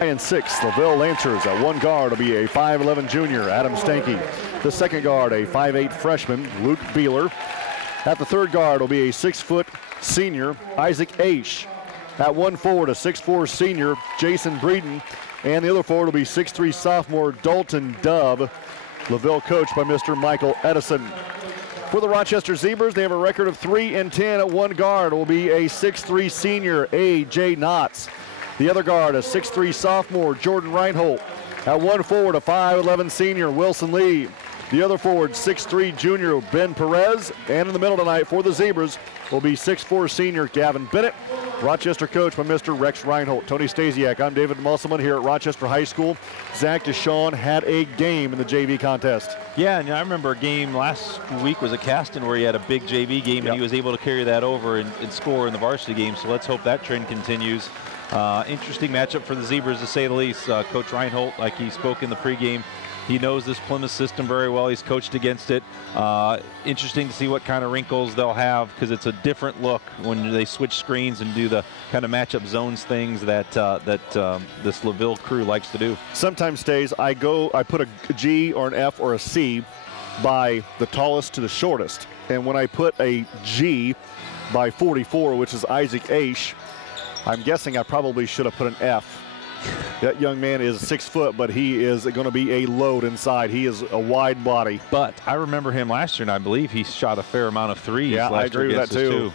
And 6, LaVille Lancers. At 1 guard will be a 5'11 junior, Adam Stanky. The 2nd guard, a 5'8 freshman, Luke Beeler. At the 3rd guard will be a 6-foot senior, Isaac Aish. At 1 forward, a 6'4 senior, Jason Breeden. And the other forward will be 6'3 sophomore, Dalton Dove. LaVille coached by Mr. Michael Edison. For the Rochester Zebras, they have a record of 3-10. At 1 guard will be a 6'3 senior, A.J. Knotts. The other guard, a 6'3 sophomore, Jordan Reinhold. At 1 forward, a 5'11 senior, Wilson Lee. The other forward, 6'3 junior, Ben Perez. And in the middle tonight for the Zebras will be 6'4 senior, Gavin Bennett. Rochester coached by Mr. Rex Reinhold. Tony Stasiak, I'm David Musselman here at Rochester High School. Zach Deshawn had a game in the JV contest. Yeah, and I remember a game last week was at Caston where he had a big JV game, and he was able to carry that over and score in the varsity game. So let's hope that trend continues. Interesting matchup for the Zebras, to say the least. Coach Reinhold, like he spoke in the pregame, he knows this Plymouth system very well. He's coached against it. Interesting to see what kind of wrinkles they'll have, because it's a different look when they switch screens and do the kind of matchup zones things that this LaVille crew likes to do. Sometimes, Stays, I put a G or an F or a C by the tallest to the shortest. And when I put a G by 44, which is Isaac Aish, I'm guessing I probably should have put an F. That young man is 6 foot, but he is going to be a load inside. He is a wide body. But I remember him last year, and I believe he shot a fair amount of threes. Yeah, I agree with that too.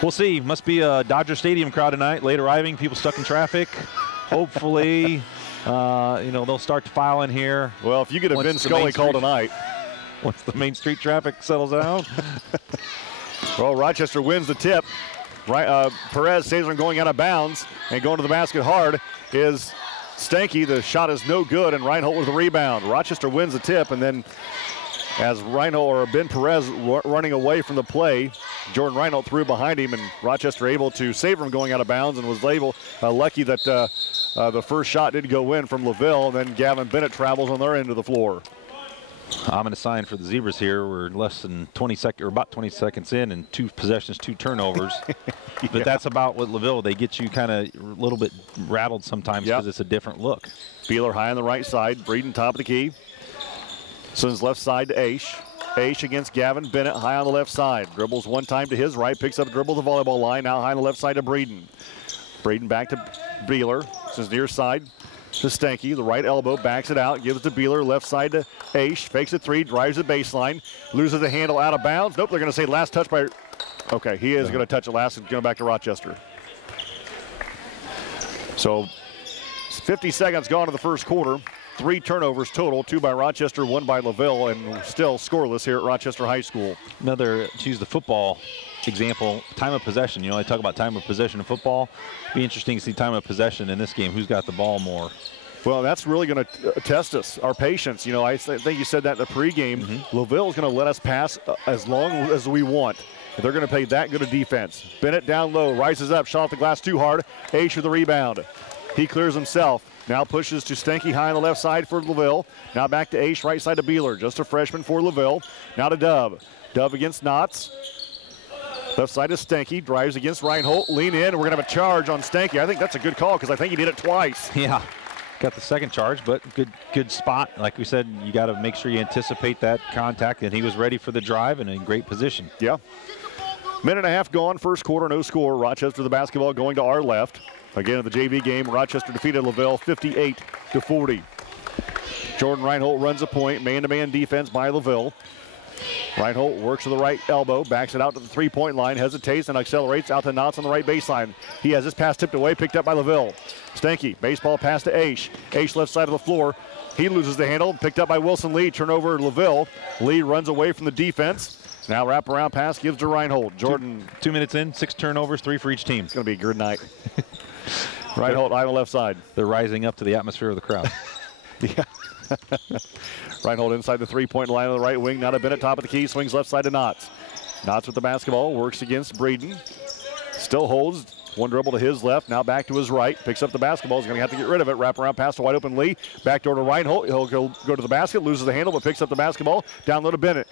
We'll see. Must be a Dodger Stadium crowd tonight. Late arriving, people stuck in traffic. Hopefully, they'll start to file in here. Well, if you get a Vin Scully call tonight. Once the Main Street traffic settles down. Well, Rochester wins the tip. Perez saves him going out of bounds, and going to the basket hard is Stanky. The shot is no good, and Reinhold with the rebound. Rochester wins the tip, and then as Reinhold or Ben Perez running away from the play, Jordan Reinhold threw behind him, and Rochester able to save him going out of bounds, and was lucky that the first shot did go in from LaVille, and then Gavin Bennett travels on their end of the floor. I'm going to sign for the Zebras here. We're less than 20 seconds, or about 20 seconds in, and 2 possessions, 2 turnovers. Yeah. But that's about what LaVille, they get you kind of a little bit rattled sometimes because it's a different look. Beeler high on the right side, Breeden top of the key. Sends left side to Aish. Aish against Gavin Bennett, high on the left side. Dribbles one time to his right, picks up dribble the volleyball line, now high on the left side to Breeden. Breeden back to Beeler, sends near side to Stanky, the right elbow, backs it out, gives to Beeler, left side to Aish, fakes a 3, drives the baseline, loses the handle out of bounds. Nope, they're going to say last touch by, okay, he is going to touch it last, and going back to Rochester. So 50 seconds gone in the first quarter. 3 turnovers total, 2 by Rochester, 1 by LaVille, and still scoreless here at Rochester High School. Another, to use the football example, time of possession. You know, I talk about time of possession in football. Be interesting to see time of possession in this game. Who's got the ball more? Well, that's really going to test us, our patience. You know, I think you said that in the pregame. LaVille is going to let us pass as long as we want. They're going to play that good a defense. Bennett down low, rises up, shot off the glass too hard. Aish with the rebound. He clears himself. Now pushes to Stanky high on the left side for LaVille. Now back to Aish, right side to Beeler. Just a freshman for LaVille. Now to Dove. Dove against Knotts. Left side to Stanky. Drives against Reinhold. Lean in. We're going to have a charge on Stanky. I think that's a good call because I think he did it twice. Yeah. Got the second charge, but good spot. Like we said, you got to make sure you anticipate that contact, and he was ready for the drive and in great position. Yeah. Minute and a half gone. First quarter, no score. Rochester the basketball going to our left. Again, in the JV game, Rochester defeated LaVille 58-40. Jordan Reinhold runs a point. Man-to-man defense by LaVille. Reinhold works to the right elbow, backs it out to the three-point line, hesitates and accelerates out to Knotts on the right baseline. He has his pass tipped away, picked up by LaVille. Stanky, baseball pass to Aish. Aish left side of the floor. He loses the handle, picked up by Wilson Lee. Turnover to LaVille. Lee runs away from the defense. Now wraparound pass gives to Reinhold. Jordan. 2 minutes in, 6 turnovers, 3 for each team. It's going to be a good night. Reinhold on the left side. They're rising up to the atmosphere of the crowd. Yeah. Reinhold inside the three-point line on the right wing. Now to Bennett, top of the key, swings left side to Knotts. Knotts with the basketball, works against Breeden. Still holds, One dribble to his left, now back to his right. Picks up the basketball. He's going to have to get rid of it. Wrap around pass to wide open Lee. Back door to Reinhold. He'll go to the basket, loses the handle, but picks up the basketball. Down low to Bennett.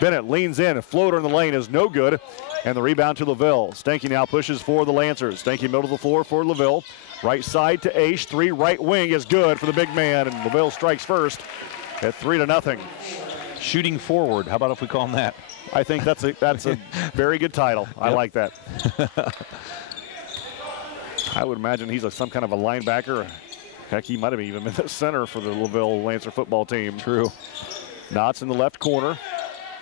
Bennett leans in. A floater in the lane is no good. And the rebound to LaVille. Stanky now pushes for the Lancers. Stanky middle of the floor for LaVille. Right side to Aish. 3 right wing is good for the big man. And LaVille strikes first at 3-0. Shooting forward. How about if we call him that? I think that's a very good title. I like that. I would imagine he's some kind of a linebacker. Heck, he might have even been the center for the LaVille Lancer football team. True. Knotts in the left corner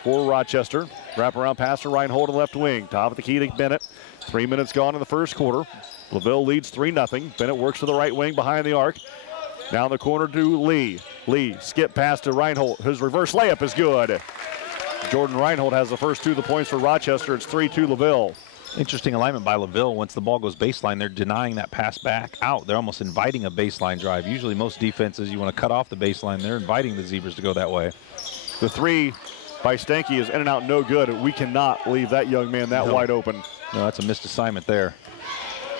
for Rochester. Wraparound pass to Reinhold on left wing. Top of the key to Bennett. 3 minutes gone in the first quarter. LaVille leads 3-0. Bennett works to the right wing behind the arc. Down the corner to Lee. Lee, skip pass to Reinhold. His reverse layup is good. Jordan Reinhold has the first 2 of the points for Rochester. It's 3-2 LaVille. Interesting alignment by LaVille. Once the ball goes baseline, they're denying that pass back out. They're almost inviting a baseline drive. Usually most defenses, you want to cut off the baseline. They're inviting the Zebras to go that way. The 3 by Stanky is in and out, no good. We cannot leave that young man that wide open. No, that's a missed assignment there.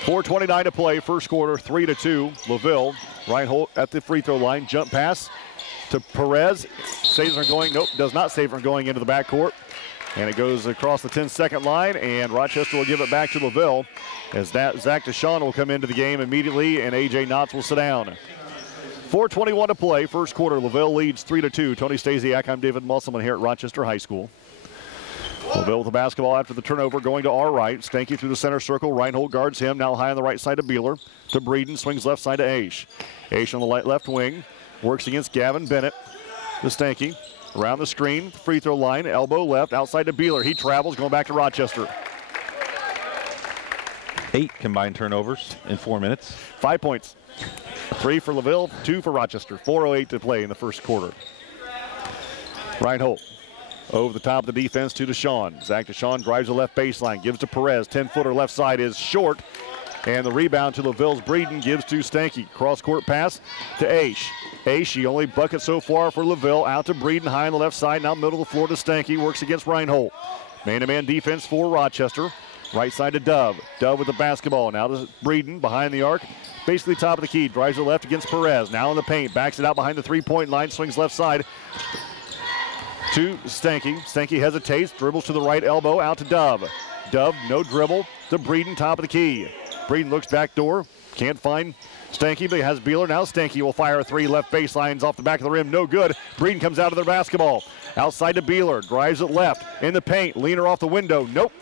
4:29 to play, first quarter, 3-2. LaVille, Reinhold at the free throw line. Jump pass to Perez. Saves from going, nope, does not save from going into the backcourt. And it goes across the 10-second line, and Rochester will give it back to LaVille as Zach Deshawn will come into the game immediately, and A.J. Knotts will sit down. 4:21 to play, first quarter. LaVille leads 3-2. Tony Stasiak, I'm David Musselman here at Rochester High School. LaVille with the basketball after the turnover, going to our right. Stanky through the center circle. Reinhold guards him. Now high on the right side to Beeler. To Breeden. Swings left side to Aish. Aish on the left wing. Works against Gavin Bennett. To Stanky. Around the screen. Free throw line. Elbow left. Outside to Beeler. He travels. Going back to Rochester. 8 combined turnovers in 4 minutes. 5 points. 3 for LaVille. 2 for Rochester. 4:08 to play in the first quarter. Reinhold. Over the top of the defense to Deshawn. Zach Deshawn drives the left baseline, gives to Perez. 10-footer left side is short. And the rebound to LaVille's Breeden gives to Stanky. Cross-court pass to Aish. Aish, he only bucket so far for LaVille. Out to Breeden, high on the left side. Now middle of the floor to Stanky. Works against Reinhold. Man-to-man defense for Rochester. Right side to Dove. Dove with the basketball. Now to Breeden behind the arc. Basically top of the key. Drives the left against Perez. Now in the paint. Backs it out behind the three-point line. Swings left side to Stanky. Stanky hesitates, dribbles to the right elbow, out to Dove. Dove, no dribble, to Breeden, top of the key. Breeden looks back door, can't find Stanky, but he has Beeler. Now Stanky will fire a 3, left baselines off the back of the rim, no good. Breeden comes out of the basketball. Outside to Beeler, drives it left, in the paint, leaner off the window, nope.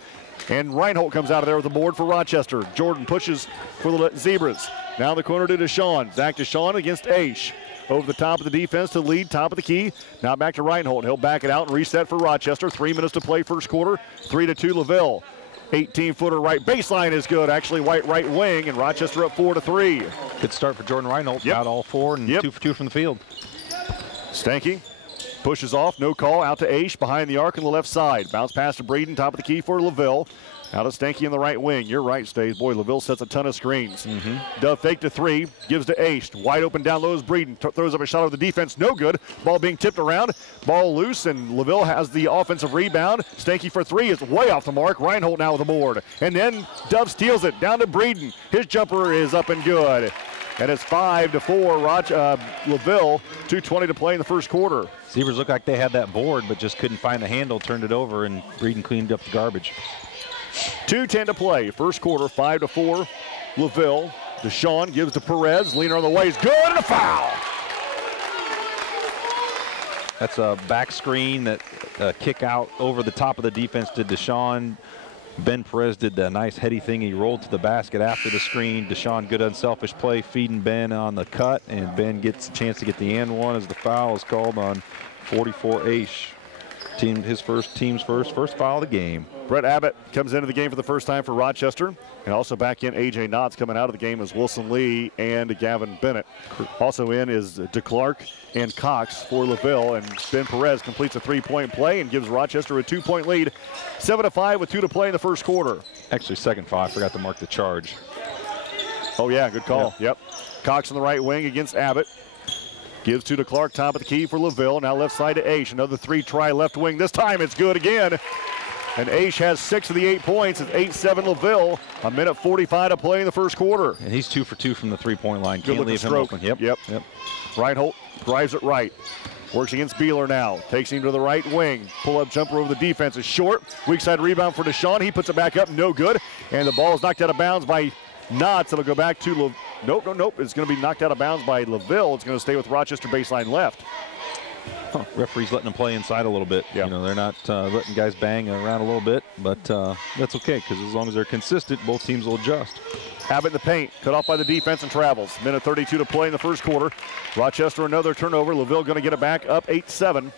And Reinhold comes out of there with the board for Rochester. Jordan pushes for the Zebras. Now the corner to Deshawn. Zach Deshawn against Aish. Over the top of the defense to lead, top of the key. Now back to Reinhold. He'll back it out and reset for Rochester. 3 minutes to play first quarter. 3-2 LaVille. 18-footer right baseline is good. Actually, White right wing, and Rochester up 4-3. Good start for Jordan Reinhold. Got all 4 and 2 for 2 from the field. Stanky pushes off, no call. Out to Aish behind the arc on the left side. Bounce pass to Breeden, top of the key for LaVille. Out of Stanky in the right wing. You're right, Stays. Boy, LaVille sets a ton of screens. Dove fake to 3, gives to Aish. Wide open down low is Breeden. Throws up a shot over the defense, no good. Ball being tipped around. Ball loose, and LaVille has the offensive rebound. Stanky for 3 is way off the mark. Reinhold now with the board. And then Dove steals it down to Breeden. His jumper is up and good. And it's 5-4, LaVille. 2:20 to play in the first quarter. Zebras looked like they had that board, but just couldn't find the handle, turned it over, and Breeden cleaned up the garbage. 2:10 to play. First quarter, 5-4. LaVille. Deshawn gives to Perez. Leaner on the way is good, and a foul. That's a back screen that kick out over the top of the defense to Deshawn. Ben Perez did the nice heady thing. He rolled to the basket after the screen. Deshawn, good unselfish play, feeding Ben on the cut, and Ben gets a chance to get the and one as the foul is called on 44 Aish. Team's first foul of the game. Brett Abbott comes into the game for the first time for Rochester. And also back in A.J. Knotts. Coming out of the game is Wilson Lee and Gavin Bennett. Also in is DeClark and Cox for LaVille. And Ben Perez completes a 3-point play and gives Rochester a 2-point lead. 7-5 with 2 to play in the first quarter. Actually, second foul. I forgot to mark the charge. Oh, yeah, good call. Yep. Cox on the right wing against Abbott. Gives to DeClark, top of the key for LaVille. Now left side to Aish. Another 3-try left wing. This time it's good again. And Aish has 6 of the 8 points. It's 8-7 LaVille. 1:45 to play in the first quarter. And he's 2 for 2 from the three-point line. Good Can't leave him open. Yep. Reinhold drives it right. Works against Beeler now. Takes him to the right wing. Pull-up jumper over the defense is short. Weak side rebound for Deshaun. He puts it back up. No good. And the ball is knocked out of bounds by Knotts. It'll go back to Nope. It's going to be knocked out of bounds by LaVille. It's going to stay with Rochester baseline left. Referee's letting them play inside a little bit. Yeah. You know, they're not letting guys bang around a little bit, but that's okay because as long as they're consistent, both teams will adjust. Abbott in the paint, cut off by the defense and travels. 1:32 to play in the first quarter. Rochester another turnover. LaVille going to get it back up 8-7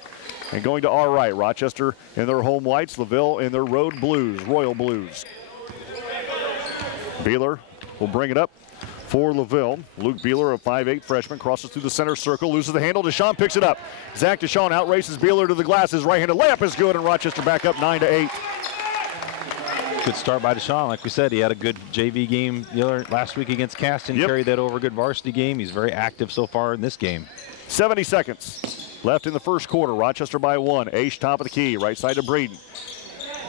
and going to our right. Rochester in their home whites, LaVille in their road blues, royal blues. Beeler will bring it up for LaVille. Luke Beeler, a 5'8 freshman, crosses through the center circle, loses the handle. Deshaun picks it up. Zach Deshaun outraces Beeler to the glass. His right-handed layup is good, and Rochester back up 9-8. Good start by Deshaun. Like we said, he had a good JV game last week against Caston. Yep. Carried that over, good varsity game. He's very active so far in this game. 70 seconds left in the first quarter. Rochester by 1. Aish top of the key, right side to Breeden.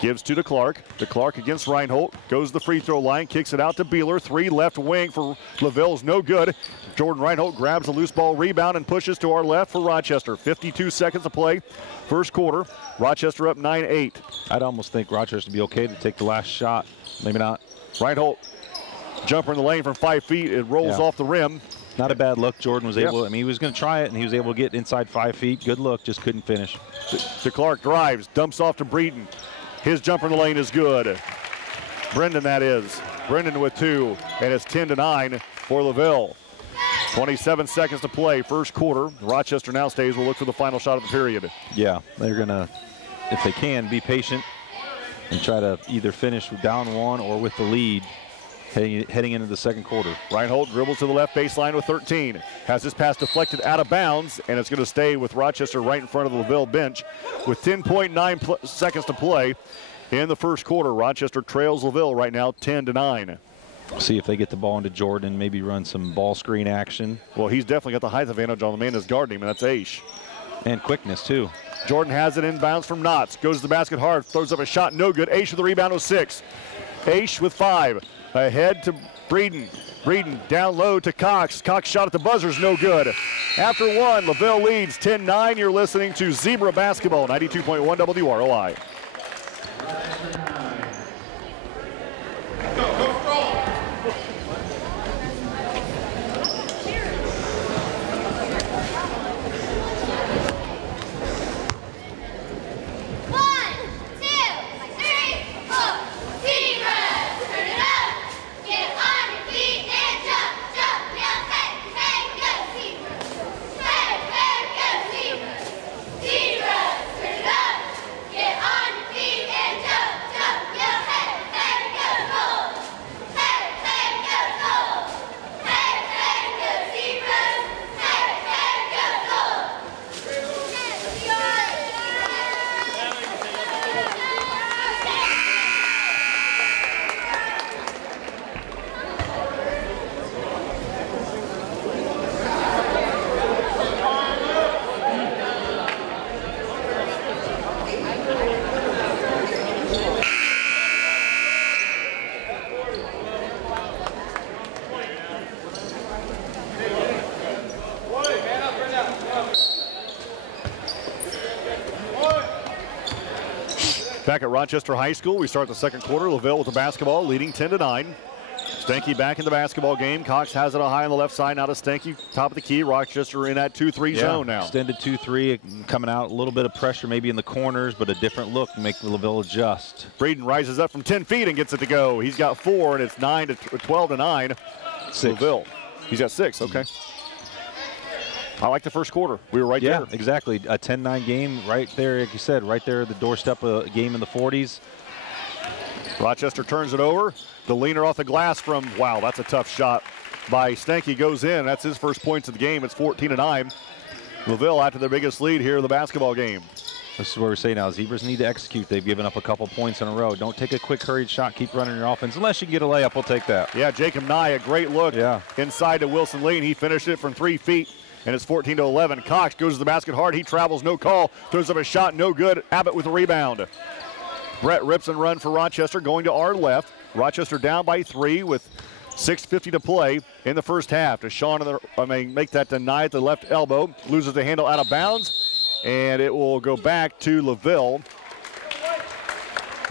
Gives to DeClark. DeClark against Reinhold. Goes to the free throw line. Kicks it out to Beeler. 3 left wing for LaVille is no good. Jordan Reinhold grabs a loose ball rebound and pushes to our left for Rochester. 52 seconds to play. First quarter. Rochester up 9-8. I'd almost think Rochester would be okay to take the last shot. Maybe not. Reinhold. Jumper in the lane from 5 feet. It rolls off the rim. Not a bad look. Jordan was able, I mean, he was going to try it, and he was able to get inside 5 feet. Good look, just couldn't finish. DeClark drives, dumps off to Breeden. His jumper in the lane is good. Brendan, that is. Brendan with 2, and it's 10-9 for LaVille. 27 seconds to play, first quarter. Rochester now stays. We'll look for the final shot of the period. Yeah, they're going to, if they can, be patient and try to either finish down 1 or with the lead heading into the second quarter. Reinhold dribbles to the left baseline with 13. Has this pass deflected out of bounds, and it's going to stay with Rochester right in front of the LaVille bench with 10.9 seconds to play in the first quarter. Rochester trails LaVille right now 10-9. See if they get the ball into Jordan, maybe run some ball screen action. Well, he's definitely got the height advantage on the man that's guarding him, and that's Aish. And quickness, too. Jordan has it inbounds from Knotts. Goes to the basket hard, throws up a shot, no good. Aish with the rebound with 6. Aish with 5. Ahead to Breeden. Breeden down low to Cox. Cox shot at the buzzer's no good. After 1, LaVille leads 10-9. You're listening to Zebra Basketball, 92.1 WROI. Back at Rochester High School, we start the second quarter. LaVille with the basketball, leading 10-9. Stanky back in the basketball game. Cox has it high on the left side. Now to Stanky, top of the key. Rochester in that 2-3 zone now. Extended 2-3, coming out. A little bit of pressure maybe in the corners, but a different look to make LaVille adjust. Breeden rises up from 10 feet and gets it to go. He's got 4, and it's 12-9. 6. LaVille. He's got 6, okay. I like the first quarter. We were right there. Yeah, exactly. A 10-9 game right there, like you said, right there at the doorstep of a game in the 40s. Rochester turns it over. The leaner off the glass from, wow, that's a tough shot by Stanky goes in. That's his first points of the game. It's 14-9. LaVille after their biggest lead here in the basketball game. This is what we're saying now. Zebras need to execute. They've given up a couple points in a row. Don't take a quick, hurried shot. Keep running your offense. Unless you can get a layup, we'll take that. Yeah, Jacob Nye, a great look inside to Wilson Lee. He finished it from 3 feet. And it's 14-11. Cox goes to the basket hard. He travels, no call. Throws up a shot, no good. Abbott with the rebound. Brett rips and run for Rochester, going to our left. Rochester down by 3 with 6:50 to play in the first half. Deshaun make that deny at the left elbow, loses the handle out of bounds, and it will go back to LaVille.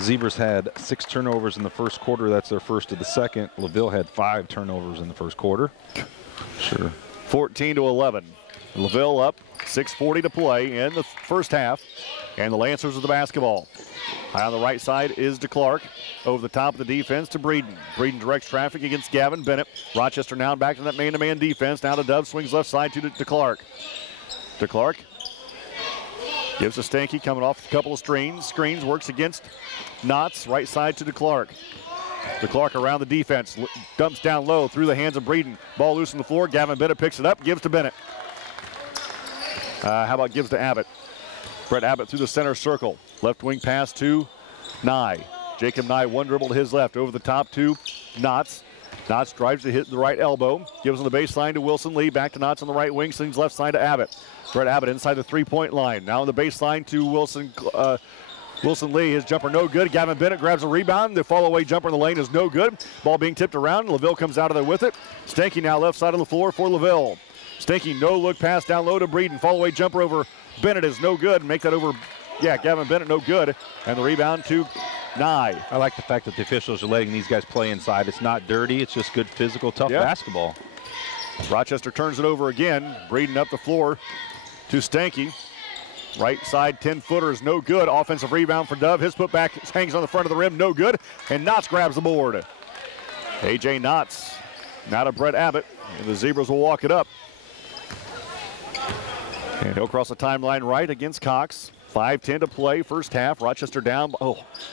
Zebras had 6 turnovers in the first quarter. That's their first of the second. LaVille had 5 turnovers in the first quarter. Sure. 14-11. LaVille up, 6:40 to play in the first half, and the Lancers with the basketball. High on the right side is DeClark. Over the top of the defense to Breeden. Breeden directs traffic against Gavin Bennett. Rochester now back to that man-to-man defense. Now to Dove, swings left side to DeClark. DeClark gives to Stanky, coming off a couple of screens, works against Knotts, right side to DeClark. DeClark around the defense, dumps down low through the hands of Breeden. Ball loose on the floor. Gavin Bennett picks it up, gives to Bennett. How about gives to Abbott? Brett Abbott through the center circle. Left wing pass to Nye. Jacob Nye, one dribble to his left. Over the top to Knotts. Knotts drives to hit the right elbow. Gives on the baseline to Wilson Lee. Back to Knotts on the right wing. Swings left side to Abbott. Brett Abbott inside the three-point line. Now on the baseline to Wilson Lee. His jumper no good. Gavin Bennett grabs a rebound. The fall-away jumper in the lane is no good. Ball being tipped around. LaVille comes out of there with it. Stanky now left side of the floor for LaVille. Stanky no-look pass down low to Breeden. Fall-away jumper over Bennett is no good. Make that over, Gavin Bennett no good. And the rebound to Nye. I like the fact that the officials are letting these guys play inside. It's not dirty. It's just good physical, tough basketball. Rochester turns it over again. Breeden up the floor to Stanky. Right side 10-footer is no good. Offensive rebound for Dove. His putback hangs on the front of the rim, no good. And Knotts grabs the board. A.J. Knotts now to Brett Abbott. And the Zebras will walk it up. And he'll cross the timeline right against Cox. 5:10 to play, first half. Rochester down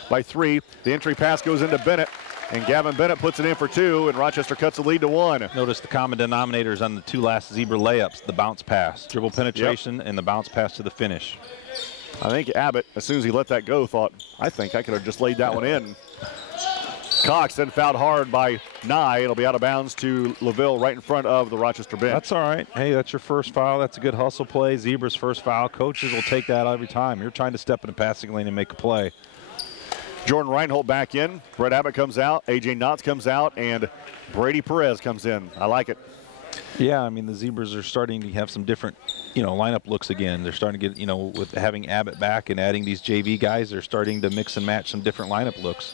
by 3. The entry pass goes into Bennett, and Gavin Bennett puts it in for 2, and Rochester cuts the lead to 1. Notice the common denominators on the 2 last Zebra layups, the bounce pass, dribble penetration, and the bounce pass to the finish. I think Abbott, as soon as he let that go, thought, I think I could have just laid that one in. Cox then fouled hard by Nye. It'll be out of bounds to LaVille right in front of the Rochester bench. That's all right. Hey, that's your first foul. That's a good hustle play. Zebra's first foul. Coaches will take that every time. You're trying to step in a passing lane and make a play. Jordan Reinhold back in. Brett Abbott comes out. A.J. Knotts comes out. And Brady Perez comes in. I like it. Yeah, I mean, the Zebras are starting to have some different, lineup looks again. They're starting to get, with having Abbott back and adding these JV guys, they're starting to mix and match some different lineup looks.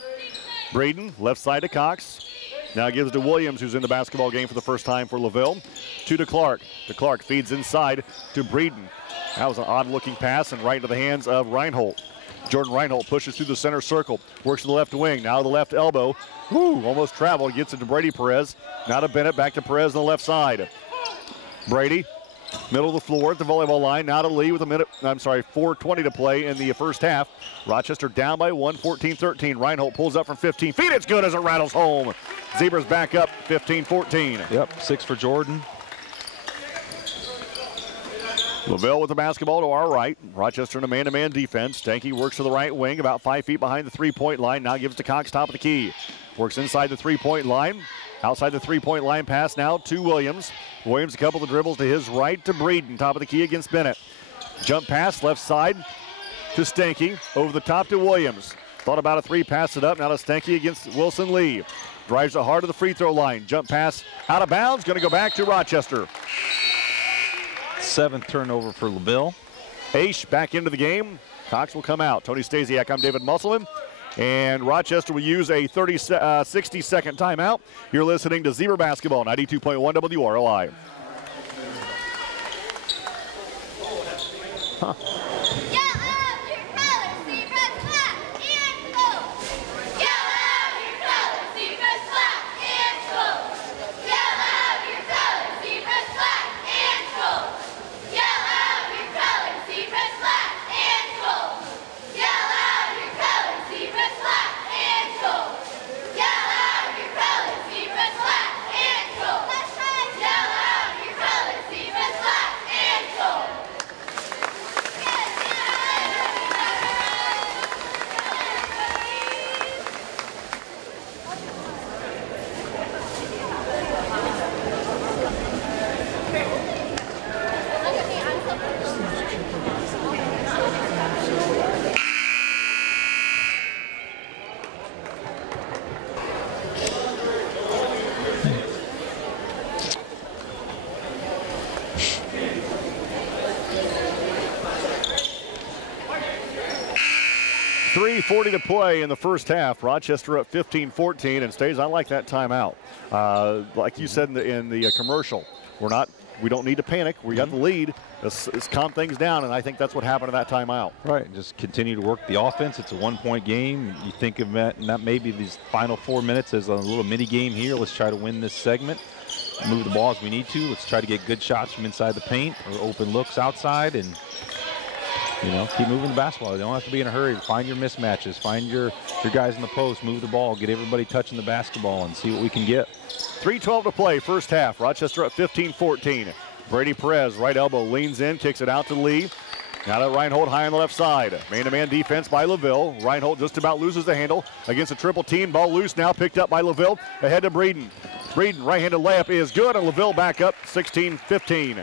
Breeden, left side to Cox. Now gives to Williams, who's in the basketball game for the first time for LaVille. To DeClark. DeClark feeds inside to Breeden. That was an odd-looking pass and right into the hands of Reinhold. Jordan Reinhold pushes through the center circle. Works to the left wing. Now the left elbow. Woo, almost traveled. Gets it to Brady Perez. Now to Bennett. Back to Perez on the left side. Brady, middle of the floor at the volleyball line. Now to Lee with 4:20 to play in the first half. Rochester down by 1, 14-13. Reinhold pulls up from 15 feet. It's good as it rattles home. Zebras back up 15-14. Yep, 6 for Jordan. LaVille with the basketball to our right. Rochester in a man-to-man defense. Stanky works to the right wing, about 5 feet behind the three-point line. Now gives to Cox, top of the key. Works inside the three-point line. Outside the three-point line pass now to Williams. Williams a couple of dribbles to his right to Breeden. Top of the key against Bennett. Jump pass left side to Stanky. Over the top to Williams. Thought about a 3, pass it up. Now to Stanky against Wilson Lee. Drives it hard to the free throw line. Jump pass out of bounds. Going to go back to Rochester. 7th turnover for LaVille. Aish back into the game. Cox will come out. Tony Stasiak, I'm David Musselman. And Rochester will use a 60-second timeout. You're listening to Zebra Basketball, 92.1 WRLI. 3:40 to play in the first half. Rochester up 15-14 and stays. I like that timeout. Like you said in the commercial, we don't need to panic. We got the lead. Let's calm things down, and I think that's what happened in that timeout. Right, just continue to work the offense. It's a one-point game. You think of that, not maybe these final 4 minutes as a little mini game here. Let's try to win this segment. Move the ball as we need to. Let's try to get good shots from inside the paint or open looks outside, and keep moving the basketball. You don't have to be in a hurry. Find your mismatches. Find your guys in the post. Move the ball. Get everybody touching the basketball and see what we can get. 3:12 to play, first half. Rochester up 15-14. Brady Perez, right elbow, leans in, kicks it out to Lee. Now to Reinhold high on the left side. Man-to-man defense by LaVille. Reinhold just about loses the handle against a triple team. Ball loose now, picked up by LaVille. Ahead to Breeden. Breeden, right-handed layup is good, and LaVille back up 16-15.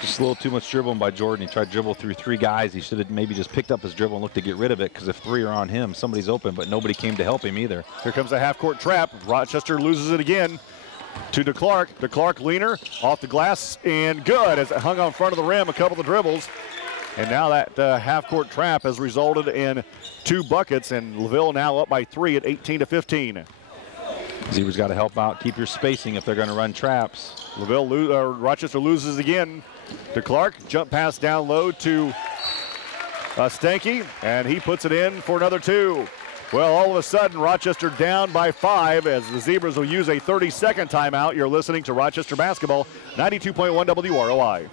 Just a little too much dribbling by Jordan. He tried to dribble through 3 guys. He should have maybe just picked up his dribble and looked to get rid of it, because if 3 are on him, somebody's open, but nobody came to help him either. Here comes a half-court trap. Rochester loses it again to DeClark. DeClark leaner off the glass and good as it hung on front of the rim, a couple of dribbles. And now that half-court trap has resulted in 2 buckets, and LaVille now up by 3 at 18-15. Zebras got to help out, keep your spacing if they're going to run traps. Rochester loses again. DeClark, jump pass down low to Stanky, and he puts it in for another 2. Well, all of a sudden, Rochester down by 5 as the Zebras will use a 30-second timeout. You're listening to Rochester Basketball, 92.1 WROI.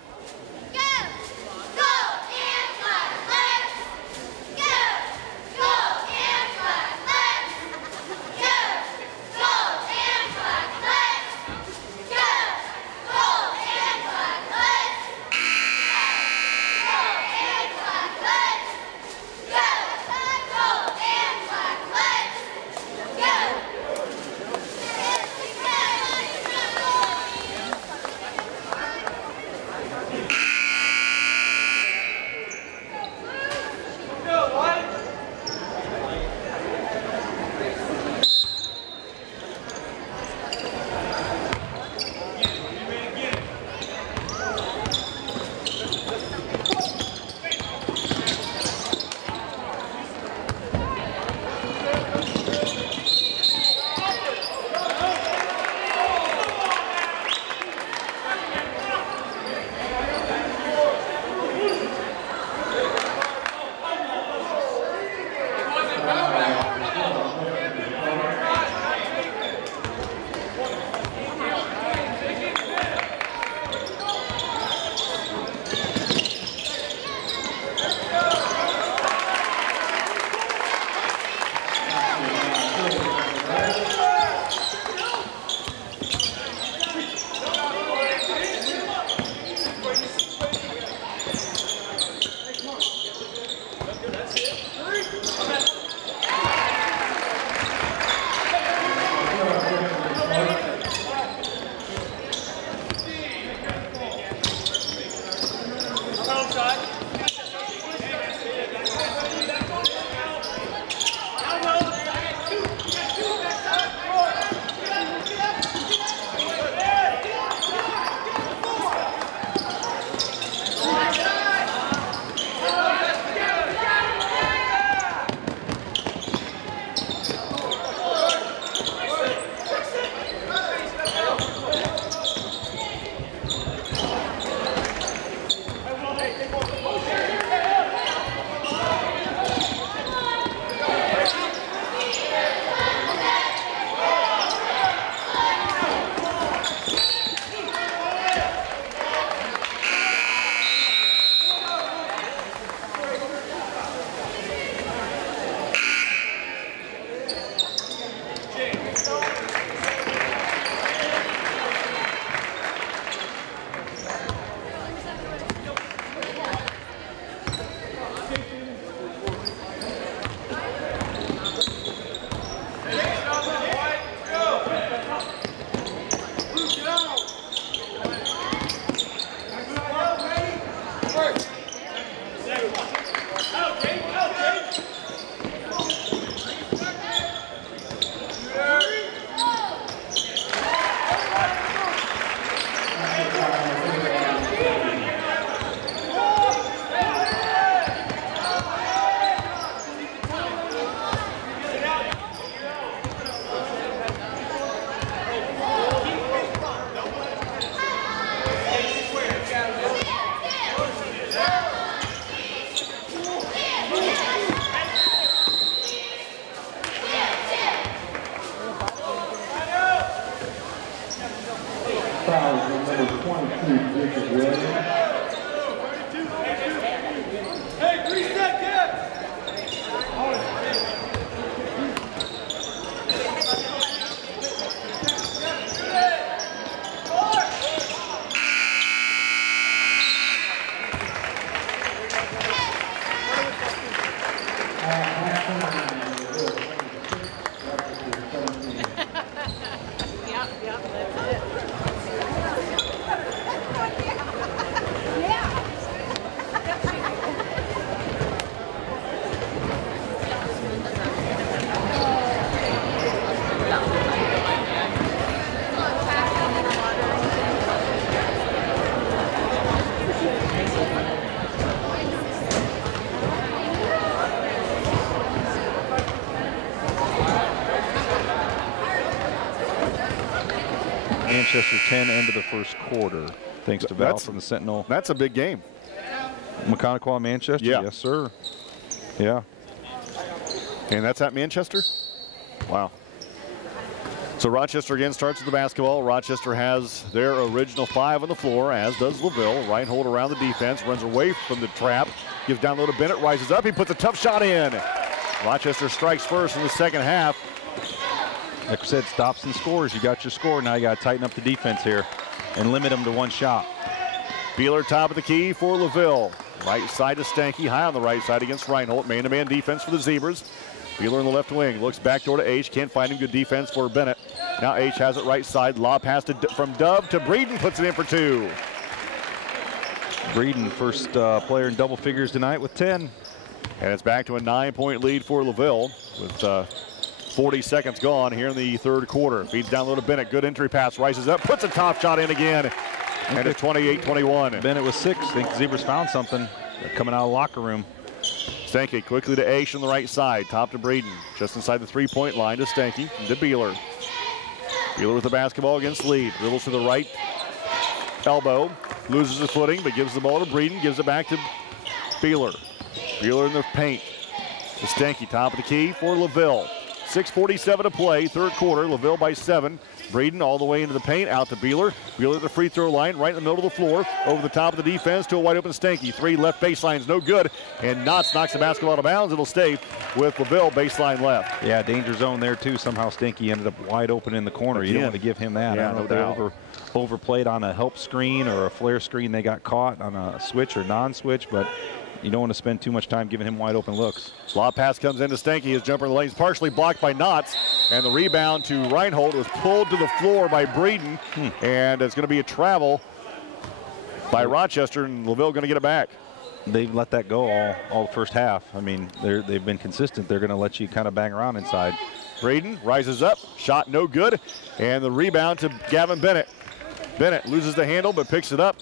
Manchester 10, end of the first quarter, thanks to Val from the Sentinel. That's a big game. McConaughey, Manchester? Yeah. Yes, sir. Yeah. And that's at Manchester? Wow. So Rochester again starts with the basketball. Rochester has their original 5 on the floor, as does LaVille. Reinhold around the defense, runs away from the trap, gives down low to Bennett, rises up, he puts a tough shot in. Rochester strikes first in the second half. Like I said, stops and scores. You got your score. Now you got to tighten up the defense here and limit them to one shot. Beeler top of the key for LaVille. Right side to Stanky, high on the right side against Reinhold. Man-to-man defense for the Zebras. Beeler in the left wing, looks back door to H, can't find him, good defense for Bennett. Now H has it right side, lob pass from Dove to Breeden, puts it in for 2. Breeden, first player in double figures tonight with 10. And it's back to a 9-point lead for LaVille with 40 seconds gone here in the third quarter. Feeds down low to Bennett, good entry pass, rises up, puts a top shot in again. And it's 28-21. Bennett with 6. I think the Zebras found something. They're coming out of the locker room. Stanky quickly to Aish on the right side, top to Breeden. Just inside the 3-point line to Stanky, to Beeler. Beeler with the basketball against lead. Dribbles to the right elbow, loses his footing, but gives the ball to Breeden, gives it back to Beeler. Beeler in the paint. To Stanky, top of the key for LaVille. 6:47 to play, third quarter. LaVille by 7. Breeden all the way into the paint, out to Beeler. Beeler at the free throw line, right in the middle of the floor, over the top of the defense to a wide open Stanky. 3 left baseline's no good, and Knotts knocks the basketball out of bounds. It'll stay with LaVille baseline left. Yeah, danger zone there too. Somehow Stanky ended up wide open in the corner. You don't want to give him that. Yeah, I don't know if they overplayed on a help screen or a flare screen. They got caught on a switch or non-switch, but you don't want to spend too much time giving him wide open looks. Lob pass comes into Stanky. His jumper in the lane is partially blocked by Knotts. And the rebound to Reinhold was pulled to the floor by Breeden. And it's going to be a travel by Rochester, and LaVille going to get it back. They've let that go all the first half. I mean, they've been consistent. They're going to let you kind of bang around inside. Breeden rises up, shot no good. And the rebound to Gavin Bennett. Bennett loses the handle but picks it up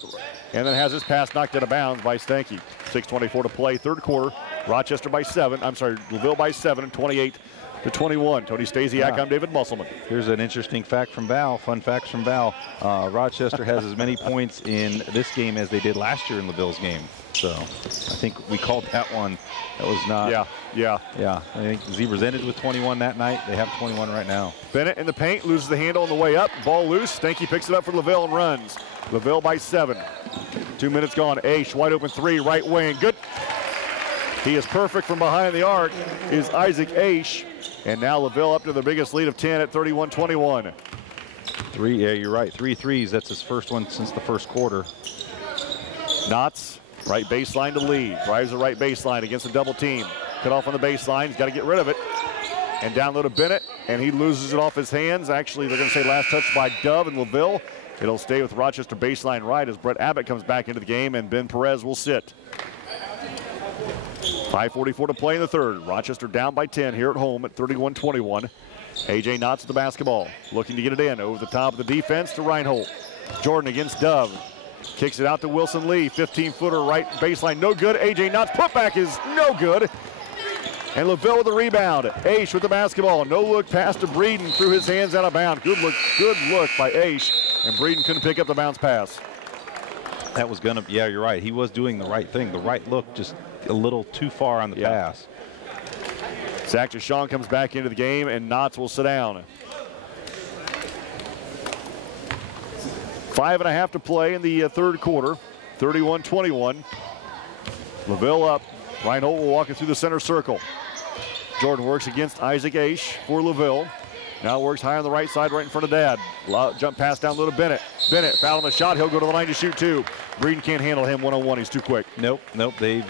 and then has his pass knocked out of bounds by Stanky. 6:24 to play, third quarter. Rochester by 7. I'm sorry, LaVille by 7, 28-21. Tony Stasiak, I'm David Musselman. Here's an interesting fact from Val, fun facts from Val. Rochester has as many points in this game as they did last year in LaVille's game. So I think we called that one. That was not. Yeah. I think the Zebras ended with 21 that night. They have 21 right now. Bennett in the paint, loses the handle on the way up. Ball loose. Stanky picks it up for LaVille and runs. LaVille by 7. 2 minutes gone. Aish, wide open 3, right wing. Good. He is perfect from behind the arc, is Isaac Aish. And now LaVille up to the biggest lead of 10 at 31-21. Yeah, you're right. 3 threes. That's his first one since the first quarter. Knotts, right baseline to lead. Drives the right baseline against a double team. Cut off on the baseline. He's got to get rid of it. And down low to Bennett, and he loses it off his hands. Actually, they're going to say last touch by Dove and LaVille. It'll stay with Rochester baseline right as Brett Abbott comes back into the game, and Ben Perez will sit. 5:44 to play in the third. Rochester down by 10 here at home at 31-21. A.J. Knotts at the basketball, looking to get it in over the top of the defense to Reinhold. Jordan against Dove. Kicks it out to Wilson Lee. 15-footer right baseline, no good. A.J. Knotts' putback is no good. And LaVille with the rebound. Aish with the basketball. No look pass to Breeden through his hands out of bounds. Good look by Aish. And Breeden couldn't pick up the bounce pass. That was gonna, yeah, you're right. He was doing the right thing. The right look, just a little too far on the pass. Zach Deshawn comes back into the game, and Knotts will sit down. 5.5 to play in the third quarter. 31-21. LaVille up. Reinhold will walk it through the center circle. Jordan works against Isaac Aish for LaVille. Now works high on the right side, right in front of Dad. Jump pass down low to Bennett. Bennett fouled on the shot. He'll go to the line to shoot two. Breeden can't handle him one-on-one. He's too quick. Nope. They've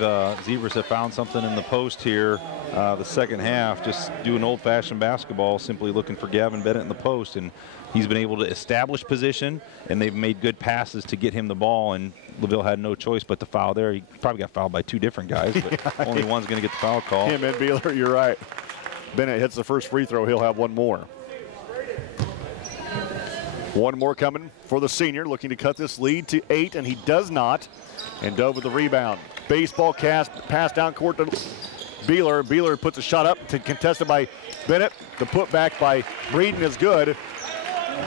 Zebras have found something in the post here. The second half, just doing old-fashioned basketball, simply looking for Gavin Bennett in the post, and he's been able to establish position, and they've made good passes to get him the ball, and LaVille had no choice but to foul there. He probably got fouled by two different guys, but only one's going to get the foul call. Him and Beeler, you're right. Bennett hits the first free throw. He'll have one more. One more coming for the senior, looking to cut this lead to 8, and he does not. And Dove with the rebound. Baseball pass down court to Beeler. Beeler puts a shot up, contested by Bennett. The putback by Breeden is good.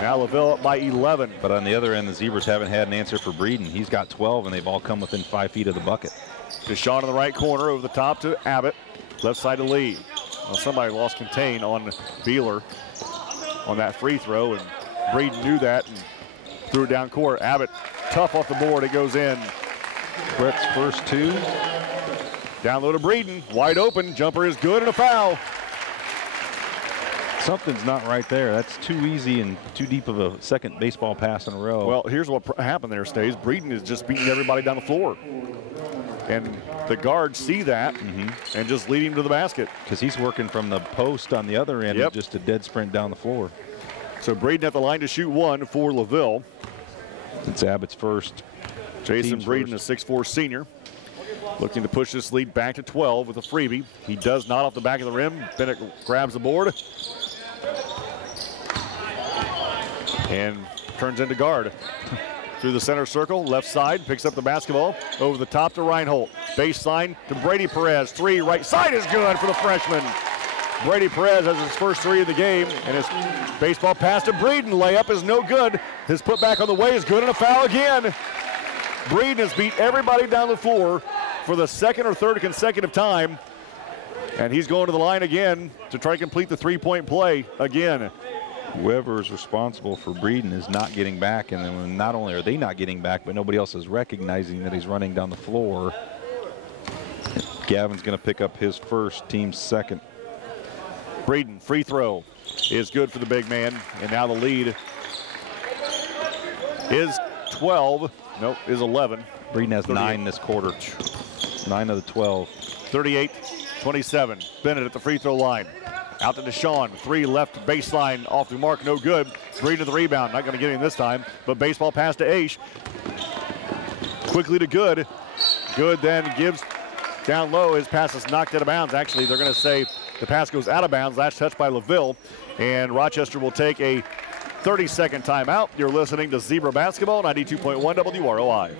Now LaVille up by 11. But on the other end, the Zebras haven't had an answer for Breeden. He's got 12, and they've all come within 5 feet of the bucket. Deshaun in the right corner, over the top to Abbott. Left side to Lee. Well, somebody lost contain on Beeler on that free throw, and Breeden knew that and threw it down court. Abbott, tough off the board, it goes in. Brett's first two. Down low to Breeden, wide open, jumper is good and a foul. Something's not right there. That's too easy and too deep of a second baseball pass in a row. Well, here's what happened there, Stays. Breeden is just beating everybody down the floor. And the guards see that and just lead him to the basket. Because he's working from the post on the other end, and just a dead sprint down the floor. So Breeden at the line to shoot one for LaVille. It's Abbott's first. Jason Breeden, a 6'4" senior, looking to push this lead back to 12 with a freebie. He does not off the back of the rim. Bennett grabs the board and turns into guard. Through the center circle, left side, picks up the basketball, over the top to Reinhold. Baseline to Brady Perez. Three, right side is good for the freshman. Brady Perez has his first three of the game, and his baseball pass to Breeden. Layup is no good. His putback on the way is good, and a foul again. Breeden has beat everybody down the floor for the second or third consecutive time, and he's going to the line again to try to complete the three-point play again. Whoever is responsible for Breeden is not getting back, and then not only are they not getting back, but nobody else is recognizing that he's running down the floor. Gavin's going to pick up his first, team's second. Breeden, free throw is good for the big man, and now the lead is 12. Nope, is 11. Breeden has 9 this quarter. 9 of the 12. 38-27. Bennett at the free throw line. Out to Deshaun. Three left baseline off the mark, no good. Breeden to the rebound. Not going to get him this time, but baseball pass to Aish. Quickly to Good. Good then gives down low. His pass is knocked out of bounds. Actually, they're going to say the pass goes out of bounds. Last touch by LaVille. And Rochester will take a 30-second timeout. You're listening to Zebra Basketball, 92.1 WROI.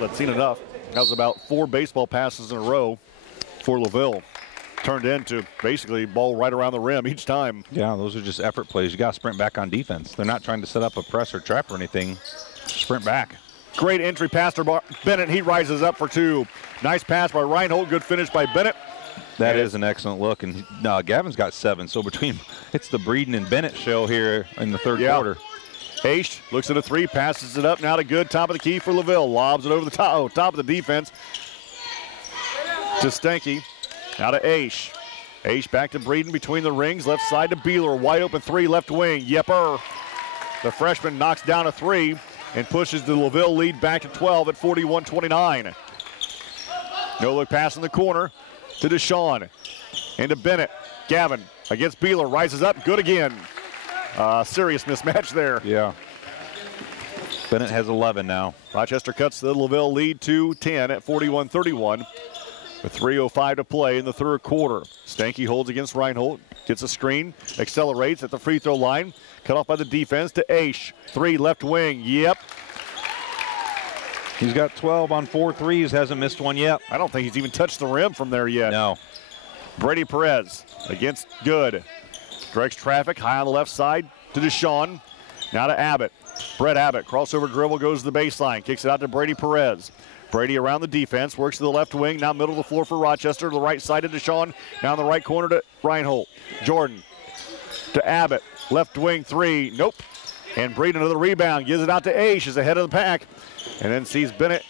That's seen enough. That was about 4 baseball passes in a row for LaVille. Turned into basically ball right around the rim each time. Yeah, those are just effort plays. You got to sprint back on defense. They're not trying to set up a press or trap or anything. Sprint back. Great entry pass to Bennett. He rises up for 2. Nice pass by Reinhold. Good finish by Bennett. That is an excellent look. And Gavin's got 7. So between it's the Breeden and Bennett show here in the third quarter. Aish looks at a 3, passes it up now to Good, top of the key for LaVille. Lobs it over the top of the defense to Stanky. Now to Aish. Aish back to Breeden between the rings, left side to Beeler. Wide open 3, left wing. Yepper. The freshman knocks down a 3 and pushes the LaVille lead back to 12 at 41-29. No look pass in the corner to Deshaun. And to Bennett. Gavin against Beeler, rises up, good again. Serious mismatch there. Yeah. Bennett has 11 now. Rochester cuts the LaVille lead to 10 at 41-31. With 3:05 to play in the third quarter. Stanky holds against Reinhold. Gets a screen. Accelerates at the free throw line. Cut off by the defense to Aish. 3 left wing. Yep. He's got 12 on 4 threes, hasn't missed one yet. I don't think he's even touched the rim from there yet. No. Brady Perez against Good. Directs traffic high on the left side to Deshaun. Now to Abbott. Brett Abbott, crossover dribble, goes to the baseline. Kicks it out to Brady Perez. Brady around the defense, works to the left wing. Now middle of the floor for Rochester. To the right side to Deshaun. Now in the right corner to Reinhold. Jordan to Abbott. Left wing three. Nope. And Breeden another rebound. Gives it out to Aish. Is ahead of the pack. And then sees Bennett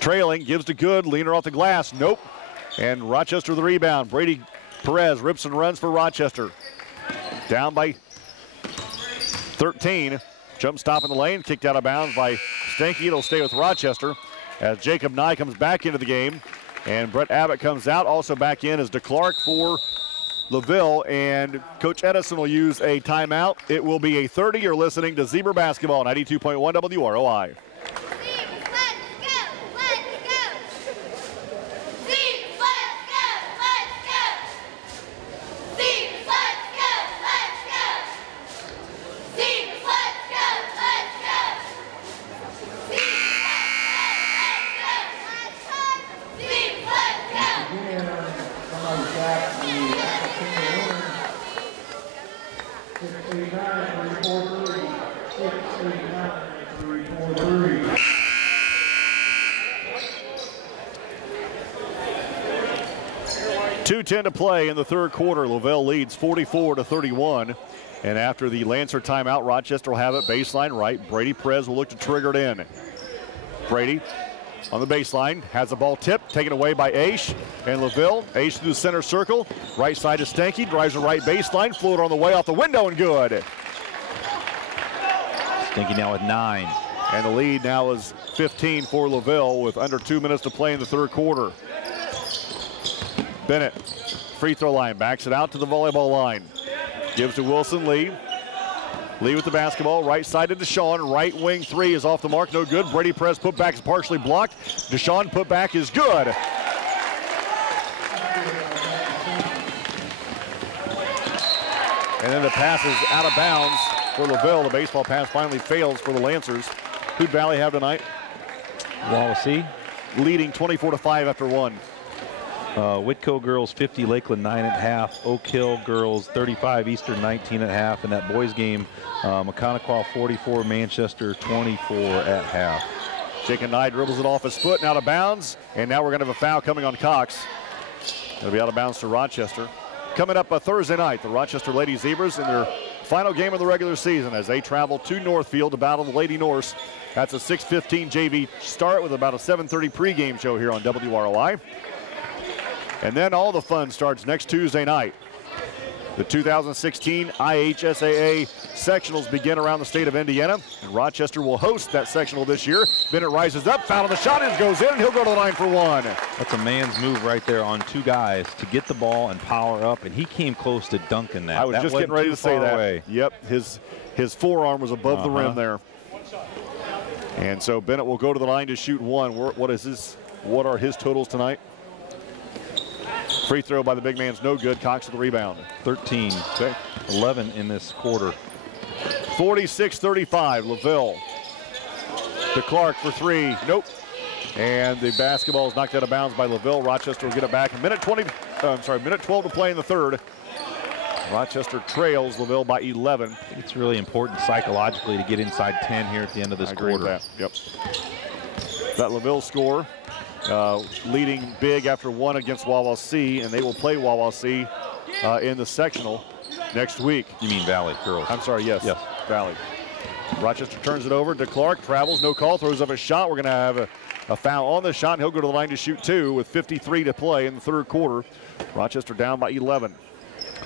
trailing. Gives to Good. Leaner off the glass. Nope. And Rochester the rebound. Brady Perez rips and runs for Rochester. Down by 13. Jump stop in the lane. Kicked out of bounds by Stanky. It'll stay with Rochester as Jacob Nye comes back into the game. And Brett Abbott comes out. Also back in is DeClark for LaVille. And Coach Edison will use a timeout. It will be a 30. You're listening to Zebra Basketball, 92.1 WROI. .210 to play in the third quarter. LaVille leads 44-31. And after the Lancer timeout, Rochester will have it baseline right. Brady Perez will look to trigger it in. Brady on the baseline, has the ball tipped, taken away by Aish and LaVille. Aish through the center circle. Right side to Stanky, drives the right baseline. Floater on the way off the window and good. Stanky now with 9. And the lead now is 15 for LaVille with under 2 minutes to play in the third quarter. Bennett, free throw line, backs it out to the volleyball line. Gives to Wilson Lee. Lee with the basketball, right side to Deshaun. Right wing three is off the mark, no good. Brady Perez put back is partially blocked. Deshaun put back is good. And then the pass is out of bounds for LaVille. The baseball pass finally fails for the Lancers. Who'd Valley have tonight? Wawasee. Leading 24-5 after one. Whitco girls 50, Lakeland 9.5, Oak Hill girls 35, Eastern 19.5, and that boys game, McConaughey 44, Manchester 24 at half. Jacob Nye dribbles it off his foot and out of bounds, and now we're going to have a foul coming on Cox. It'll be out of bounds to Rochester. Coming up Thursday night, the Rochester Lady Zebras in their final game of the regular season as they travel to Northfield to battle the Lady Norse. That's a 6:15 JV start with about a 7:30 pregame show here on WROI. And then all the fun starts next Tuesday night. The 2016 IHSAA sectionals begin around the state of Indiana, and Rochester will host that sectional this year. Bennett rises up, foul on the shot, and goes in, and he'll go to the line for one. That's a man's move right there on two guys to get the ball and power up, and he came close to dunking that. I was just getting ready to say that. Away. Yep, his forearm was above the rim there. And so Bennett will go to the line to shoot one. What are his totals tonight? Free throw by the big man's no good. Cox with the rebound. 13, 11 in this quarter. 46-35, LaVille. DeClark for three. Nope. And the basketball is knocked out of bounds by LaVille. Rochester will get it back. Minute 12 to play in the third. Rochester trails LaVille by 11. I think it's really important psychologically to get inside 10 here at the end of this quarter. That. Yep. That LaVille score. Leading big after one against Wawasee, and they will play Wawasee in the sectional next week. You mean Valley girls? I'm sorry, yes. Valley. Rochester turns it over. DeClark travels, no call, throws up a shot. We're going to have a foul on the shot, and he'll go to the line to shoot two with 53 to play in the third quarter. Rochester down by 11.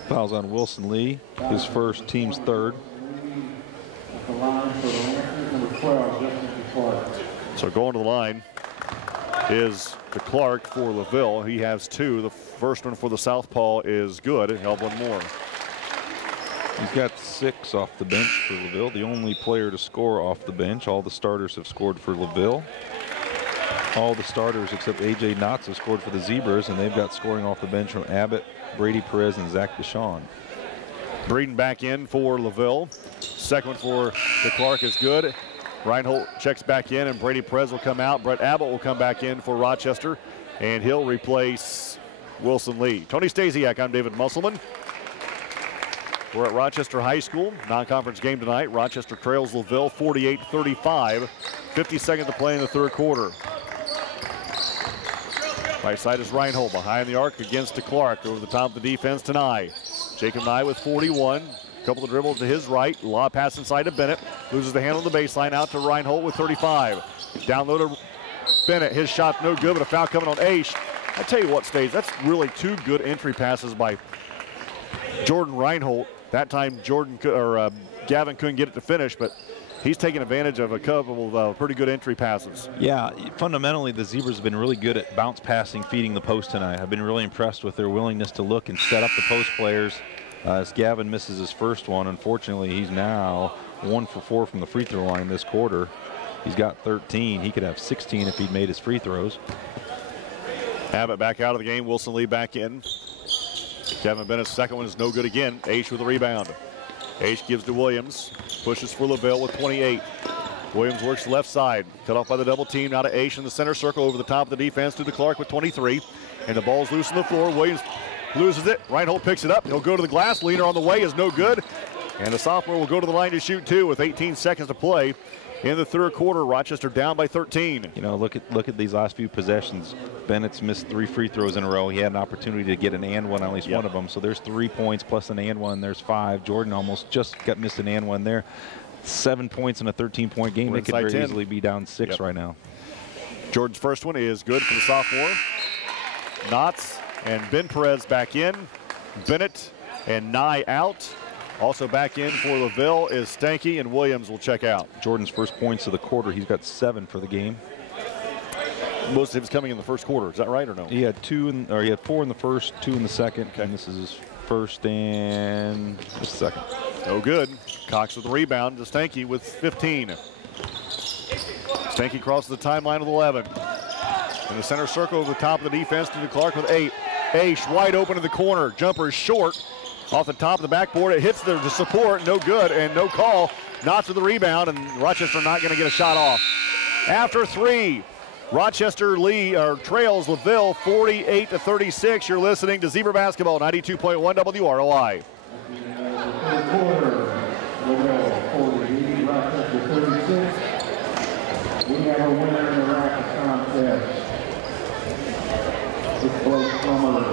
Fouls on Wilson Lee, his first, team's third. So going to the line is DeClark for LaVille. He has two. The first one for the Southpaw is good. He'll have one more. He's got 6 off the bench for LaVille, the only player to score off the bench. All the starters have scored for LaVille. All the starters except A.J. Knotts have scored for the Zebras, and they've got scoring off the bench from Abbott, Brady Perez, and Zach Deshaun. Breeden back in for LaVille. Second one for DeClark is good. Reinhold checks back in, and Brady Perez will come out. Brett Abbott will come back in for Rochester, and he'll replace Wilson Lee. Tony Stasiak, I'm David Musselman. We're at Rochester High School. Non-conference game tonight. Rochester trails LaVille 48-35. 50 seconds to play in the third quarter. Right side is Reinhold behind the arc against DeClark. Over the top of the defense to Nye. Jacob Nye with 41. Couple of dribbles to his right. Law pass inside to Bennett. Loses the handle on the baseline out to Reinhold with 35. Down low to Bennett. His shot no good, but a foul coming on Aish. I tell you what, Stays, that's really two good entry passes by Jordan Reinhold. That time Gavin couldn't get it to finish, but he's taking advantage of a couple of pretty good entry passes. Yeah, fundamentally the Zebras have been really good at bounce passing, feeding the post tonight. I've been really impressed with their willingness to look and set up the post players. As Gavin misses his first one, unfortunately, he's now 1 for 4 from the free throw line this quarter. He's got 13. He could have 16 if he'd made his free throws. Abbott back out of the game. Wilson Lee back in. Kevin Bennett's second one is no good again. Aish with a rebound. Aish gives to Williams. Pushes for LaVille with 28. Williams works left side. Cut off by the double team. Now to Aish in the center circle over the top of the defense to DeClark with 23. And the ball's loose on the floor. Williams loses it. Reinhold picks it up. He'll go to the glass. Leaner on the way is no good. And the sophomore will go to the line to shoot two with 18 seconds to play in the third quarter. Rochester down by 13. You know, look at these last few possessions. Bennett's missed 3 free throws in a row. He had an opportunity to get an and one on at least one of them. So there's 3 points plus an and one. There's 5. Jordan almost just got missed an and one there. 7 points in a 13-point game. They could very 10. easily be down 6 right now. Jordan's first one is good for the sophomore. Knotts and Ben Perez back in. Bennett and Nye out. Also back in for LaVille is Stanky, and Williams will check out. Jordan's first points of the quarter. He's got 7 for the game. Most of it was coming in the first quarter. Is that right or no? He had 4 in the first, 2 in the second. Okay. And this is his first and the second. No good. Cox with the rebound to Stanky with 15. Stanky crosses the timeline with 11. In the center circle over the top of the defense to DeClark with 8. Aish wide open in the corner. Jumper is short. Off the top of the backboard, it hits the support, no good, and no call. Knotts with the rebound, and Rochester not going to get a shot off. After 3, Rochester trails LaVille 48-36. You're listening to Zebra Basketball, 92.1 WROI. We have a winner in the racket contest. It's Blake Plummer.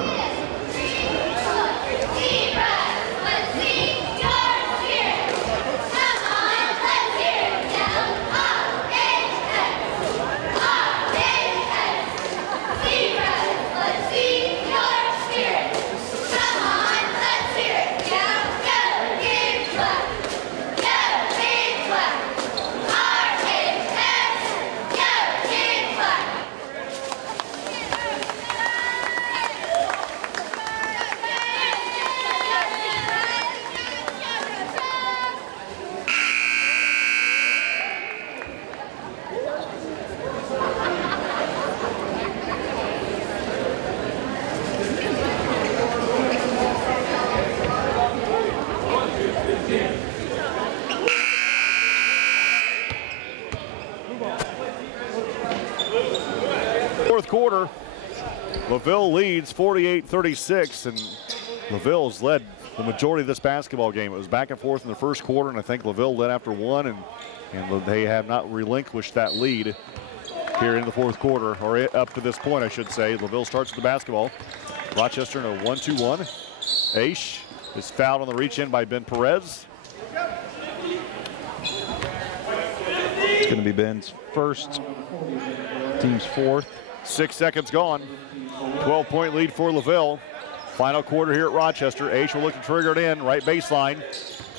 Fourth quarter, LaVille leads 48-36, and LaVille's led the majority of this basketball game. It was back and forth in the first quarter, and I think LaVille led after 1, and they have not relinquished that lead here in the fourth quarter, or up to this point, I should say. LaVille starts with the basketball. Rochester in a 1-2-1. Aish is fouled on the reach-in by Ben Perez. It's going to be Ben's first, team's 4th. 6 seconds gone. 12-point lead for LaVille. Final quarter here at Rochester. Aish will look to trigger it in, right baseline.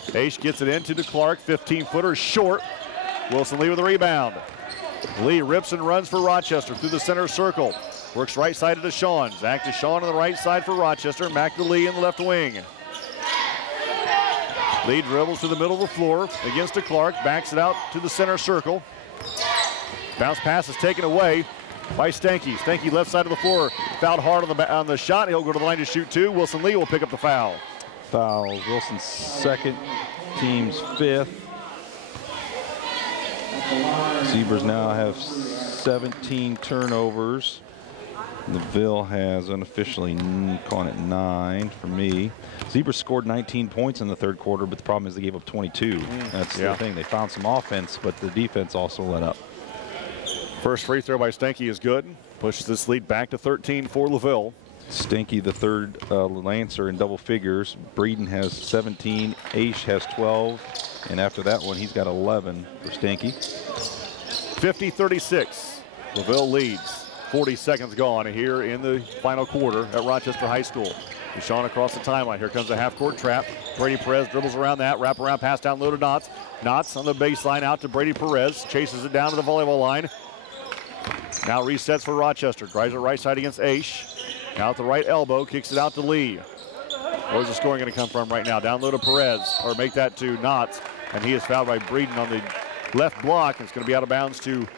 Aish gets it into DeClark, 15-footer short. Wilson Lee with the rebound. Lee rips and runs for Rochester through the center circle. Works right side to Deshaun. Zach Deshaun on the right side for Rochester. Mac to Lee in the left wing. Lee dribbles to the middle of the floor against DeClark. Backs it out to the center circle. Bounce pass is taken away by Stanky. Stanky left side of the floor. Fouled hard on the shot. He'll go to the line to shoot 2. Wilson Lee will pick up the foul. Fouls. Wilson's second, team's 5th. Zebras now have 17 turnovers. LaVille has unofficially, calling it 9 for me. Zebras scored 19 points in the third quarter, but the problem is they gave up 22. That's the thing. They found some offense, but the defense also let up. First free throw by Stanky is good. Pushes this lead back to 13 for LaVille. Stanky, the third Lancer in double figures. Breeden has 17. Aish has 12. And after that one, he's got 11 for Stanky. 50-36. LaVille leads. 40 seconds gone here in the final quarter at Rochester High School. Deshaun across the timeline. Here comes the half-court trap. Brady Perez dribbles around that. Wrap around, pass down low to Knotts. Knotts on the baseline out to Brady Perez. Chases it down to the volleyball line. Now resets for Rochester. Drives it right side against Aish. Now at the right elbow. Kicks it out to Lee. Where's the scoring going to come from right now? Down low to Perez. Or make that to Knotts. And he is fouled by Breeden on the left block. It's going to be out of bounds to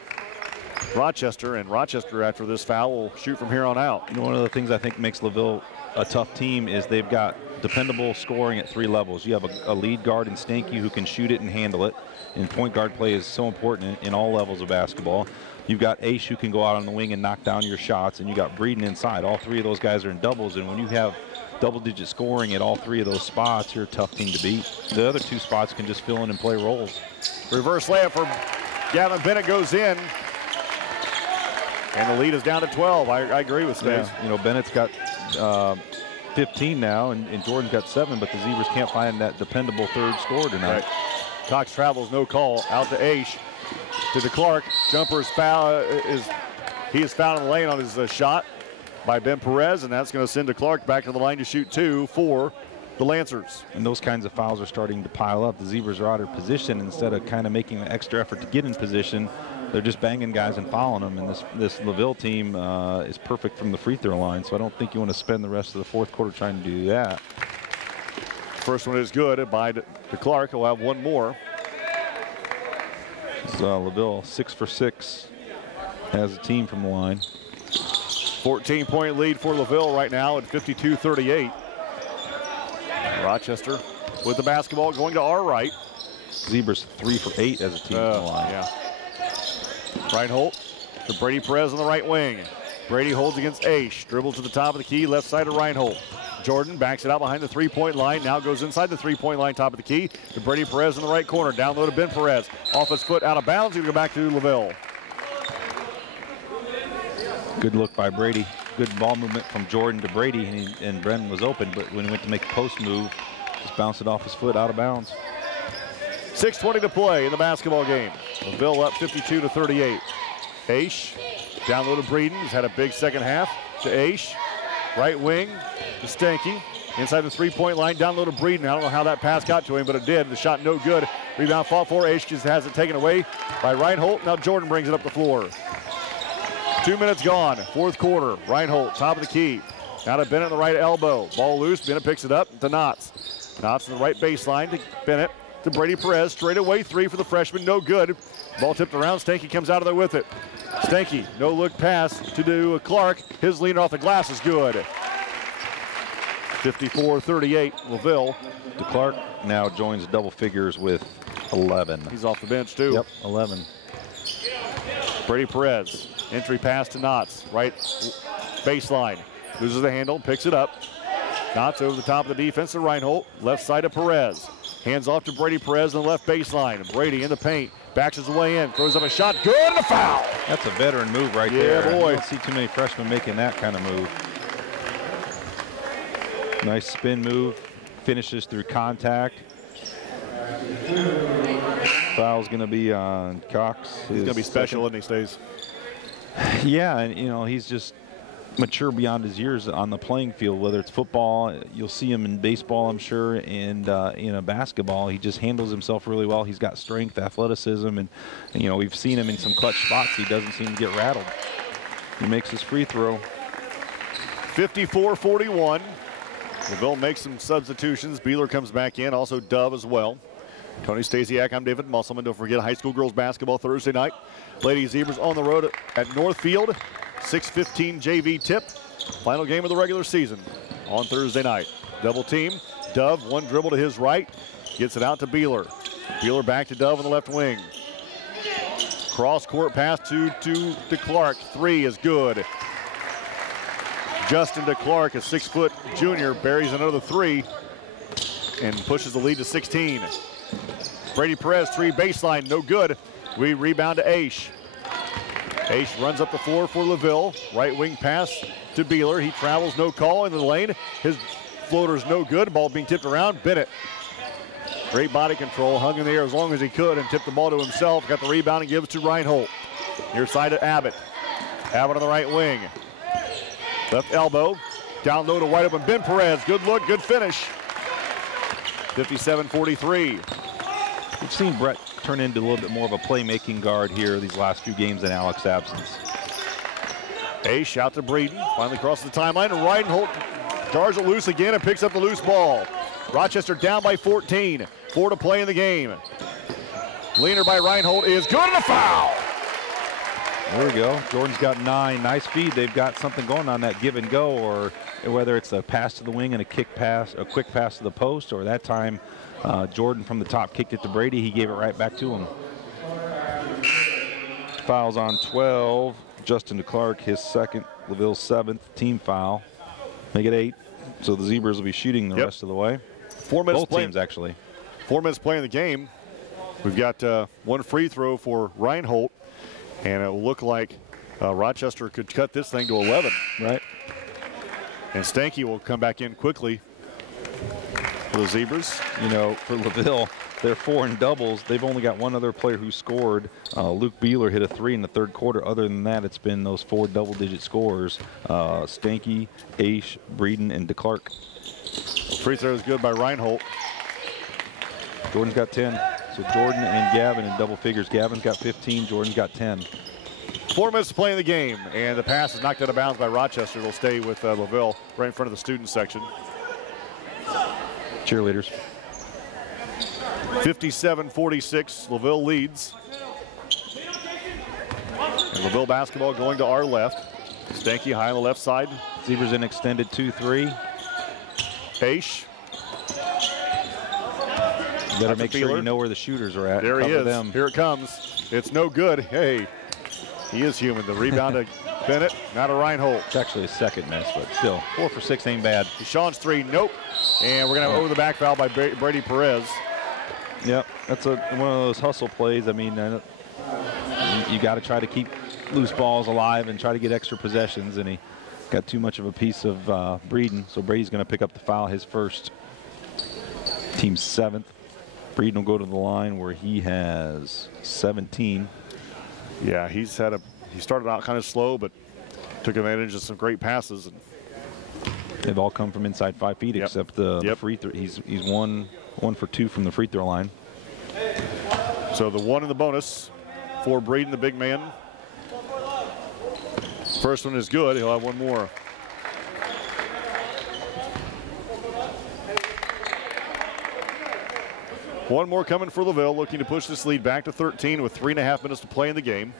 Rochester, and Rochester after this foul will shoot from here on out. You know, one of the things I think makes LaVille a tough team is they've got dependable scoring at 3 levels. You have a lead guard in Stanky who can shoot it and handle it, and point guard play is so important in all levels of basketball. You've got Aish who can go out on the wing and knock down your shots, and you got Breeden inside. All 3 of those guys are in doubles, and when you have double-digit scoring at all 3 of those spots, you're a tough team to beat. The other 2 spots can just fill in and play roles. Reverse layup for Gavin Bennett goes in. And the lead is down to 12. I agree with Stace. Yeah, you know, Bennett's got 15 now, and Jordan's got 7, but the Zebras can't find that dependable third scorer tonight. Right. Cox travels, no call. Out to Aish. To DeClark. Jumper's foul he is fouled in the lane on his shot by Ben Perez, and that's going to send DeClark back to the line to shoot 2 for the Lancers. And those kinds of fouls are starting to pile up. The Zebras are out of position. Instead of kind of making an extra effort to get in position, they're just banging guys and fouling them. And this LaVille team is perfect from the free throw line, so I don't think you want to spend the rest of the fourth quarter trying to do that. First one is good by DeClark. He'll have one more. So LaVille 6 for 6 as a team from the line. 14-point lead for LaVille right now at 52-38. Rochester with the basketball going to our right. Zebras 3 for 8 as a team from the line. Yeah. Reinhold to Brady Perez on the right wing. Brady holds against Aish. Dribbles to the top of the key, left side of Reinhold. Jordan backs it out behind the three-point line. Now goes inside the three-point line, top of the key to Brady Perez in the right corner. Down low to Ben Perez. Off his foot, out of bounds. He's going to go back to LaVille. Good look by Brady. Good ball movement from Jordan to Brady, and Brennan was open, but when he went to make a post move, just bounced it off his foot, out of bounds. 6:20 to play in the basketball game. LaVille up 52-38. Aish down low to Breeden. He's had a big second half to Aish. Right wing to Stanky. Inside the three-point line, down low to Breeden. I don't know how that pass got to him, but it did. The shot no good. Rebound fought for. Aish just has it taken away by Reinhold. Now Jordan brings it up the floor. 2 minutes gone, fourth quarter. Reinhold, top of the key. Now to Bennett on the right elbow. Ball loose, Bennett picks it up to Knotts. Knotts on the right baseline to Bennett. To Brady Perez, straight away 3 for the freshman, no good. Ball tipped around, Stanky comes out of there with it. Stanky, no look pass to do Clark. His lean off the glass is good. 54-38, LaVille. DeClark now joins double figures with 11. He's off the bench too. Yep, 11. Brady Perez, entry pass to Knotts, right baseline. Loses the handle, picks it up. Knotts over the top of the defense to Reinhold, left side of Perez. Hands off to Brady Perez on the left baseline. Brady in the paint, backs his way in, throws up a shot, good, and a foul. That's a veteran move right there. Yeah, boy. You don't see too many freshmen making that kind of move. Nice spin move, finishes through contact. Foul's going to be on Cox. He's going to be special, isn't he, Stays? Yeah, and you know, he's just mature beyond his years on the playing field, whether it's football, you'll see him in baseball, I'm sure, and in a basketball, he just handles himself really well. He's got strength, athleticism, and you know, we've seen him in some clutch spots. He doesn't seem to get rattled. He makes his free throw. 54-41. LaVille makes some substitutions. Beeler comes back in, also Dove as well. Tony Stasiak, I'm David Musselman. Don't forget high school girls basketball Thursday night. Lady Zebras on the road at Northfield. 6:15 JV tip. Final game of the regular season on Thursday night. Double team. Dove, one dribble to his right. Gets it out to Beeler. Beeler back to Dove on the left wing. Cross-court pass to DeClark. 3 is good. Justin DeClark, a 6-foot junior, buries another 3 and pushes the lead to 16. Brady Perez, 3 baseline, no good. We rebound to Aish. Aish runs up the floor for LaVille. Right wing pass to Beeler. He travels, no call into the lane. His floater's no good. Ball being tipped around. Bennett. Great body control, hung in the air as long as he could and tipped the ball to himself. Got the rebound and gives to Reinhold. Near side to Abbott. Abbott on the right wing. Left elbow. Down low to wide open Ben Perez. Good look, good finish. 57-43. We've seen Brett turn into a little bit more of a playmaking guard here these last few games in Alex's absence. Aish out to Breeden. Finally crosses the timeline. And Reinhold jars it loose again and picks up the loose ball. Rochester down by 14. 4 to play in the game. Leaner by Reinhold is good, and a foul. There we go. Jordan's got 9. Nice feed. They've got something going on that give and go, or whether it's a pass to the wing and a quick pass to the post, or that time Jordan from the top kicked it to Brady. He gave it right back to him. Fouls on 12. Justin DeClark, his second. LaVille's 7th. Team foul. Make it 8. So the Zebras will be shooting the rest of the way. 4 minutes Both teams, actually. 4 minutes playing the game. We've got 1 free throw for Reinhold, and it will look like Rochester could cut this thing to 11. Right. And Stanky will come back in quickly for the Zebras. You know, for LaVille, they're 4 in doubles. They've only got 1 other player who scored. Luke Beeler hit a 3 in the 3rd quarter. Other than that, it's been those 4 double-digit scorers. Stanky, Aish, Breeden, and DeClark. Free throw is good by Reinhold. Jordan's got 10. So Jordan and Gavin in double figures. Gavin's got 15. Jordan's got 10. 4 minutes to play in the game, and the pass is knocked out of bounds by Rochester. It'll stay with LaVille right in front of the student section. Cheerleaders. 57-46, LaVille leads. And LaVille basketball going to our left. Stanky high on the left side. Zebras in extended 2-3. Aish. You better make sure you know where the shooters are at. There he is. Them. Here it comes. It's no good. Hey, he is human. The rebound to Bennett, not a Reinhold. It's actually a second miss, but still, 4 for 6 ain't bad. Deshaun's 3, nope. And we're going to have over the back foul by Brady Perez. Yep, that's one of those hustle plays. I mean, you got to try to keep loose balls alive and try to get extra possessions, and he got too much of a piece of Breeden, so Brady's going to pick up the foul, his first. Team's 7th. Breeden will go to the line where he has 17. Yeah, he started out kind of slow, but took advantage of some great passes. They've all come from inside 5 feet, except the free throw. He's 1 for 2 from the free throw line. So the 1 in the bonus for Breeden, the big man. First one is good. He'll have 1 more. One more coming for LaVille, looking to push this lead back to 13 with 3.5 minutes to play in the game.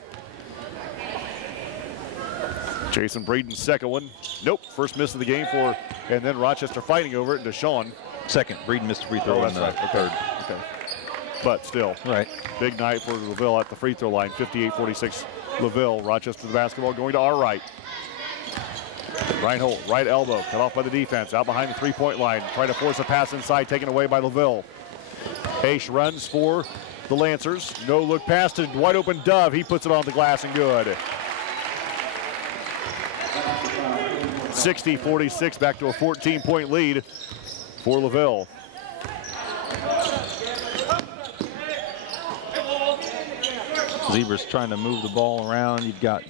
Jason Breeden's second one. Nope, first miss of the game and then Rochester fighting over it, and Deshaun. Second, Breeden missed a free throw in the third. Okay. But still, right. Big night for LaVille at the free throw line, 58-46 LaVille. Rochester the basketball going to our right. Reinhold, right elbow, cut off by the defense, out behind the three-point line, trying to force a pass inside, taken away by LaVille. Aish runs for the Lancers. No look pass to wide open Dove. He puts it on the glass and good. 60-46, back to a 14-point lead for LaVille. Zebras trying to move the ball around. You've got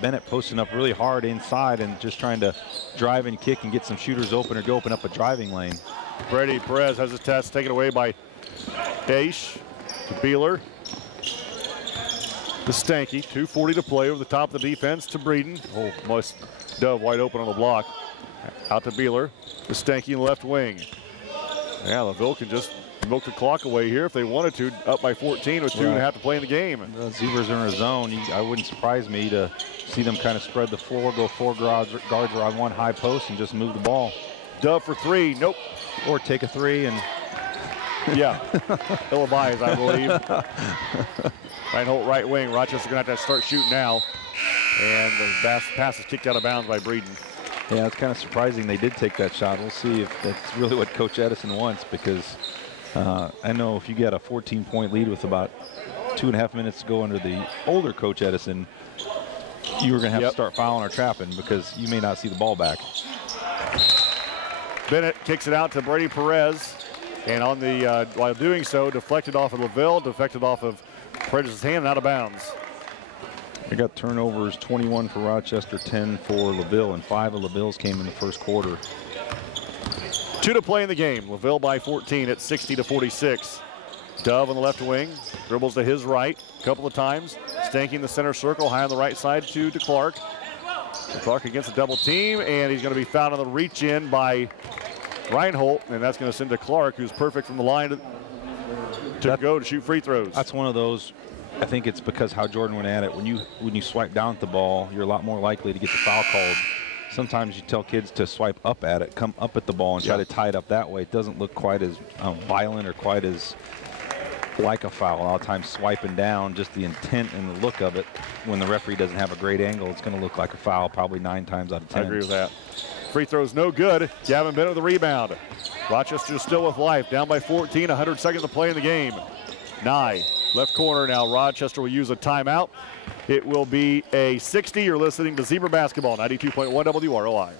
Bennett posting up really hard inside and just trying to drive and kick and get some shooters open or go open up a driving lane. Brady Perez has his test taken away by Aish to Beeler. The Stanky, 2:40 to play over the top of the defense to Breeden. Oh, most Dove wide open on the block. Out to Beeler. The Stanky in the left wing. Yeah, LaVille can just milk the clock away here if they wanted to, up by 14 with 2.5 to play in the game. The Zebras are in a zone. I wouldn't surprise me to see them kind of spread the floor, go 4 guards around 1 high post and just move the ball. Dove for 3, nope. Or take a 3 and Yeah, Illinois, I believe. Reinhold right wing. Rochester going to have to start shooting now. And the pass is kicked out of bounds by Breeden. Yeah, it's kind of surprising they did take that shot. We'll see if that's really what Coach Edison wants, because I know if you get a 14-point lead with about 2.5 minutes to go under the older Coach Edison, you were going to have to start fouling or trapping because you may not see the ball back. Bennett kicks it out to Brady Perez. And on the while doing so, deflected off of LaVille, deflected off of Perez's hand, and out of bounds. We got turnovers, 21 for Rochester, 10 for LaVille, and 5 of LaVille's came in the first quarter. 2 to play in the game. LaVille by 14 at 60-46. Dove on the left wing, dribbles to his right a couple of times. Stanking the center circle, high on the right side to Clark. Clark against a double team, and he's going to be fouled on the reach in by Reinhold, and that's going to send to Clark, who's perfect from the line to go to shoot free throws. That's one of those. I think it's because how Jordan went at it. When you swipe down at the ball, you're a lot more likely to get the foul called. Sometimes you tell kids to swipe up at it, come up at the ball, and try to tie it up that way. It doesn't look quite as violent or quite as like a foul. A lot of times swiping down, just the intent and the look of it, when the referee doesn't have a great angle, it's going to look like a foul probably 9 times out of 10. I agree with that. Free throw's no good. Gavin Bennett with the rebound. Rochester still with life, down by 14, 100 seconds to play in the game. Nye, left corner now. Rochester will use a timeout. It will be a 60. You're listening to Zebra Basketball, 92.1 WROI.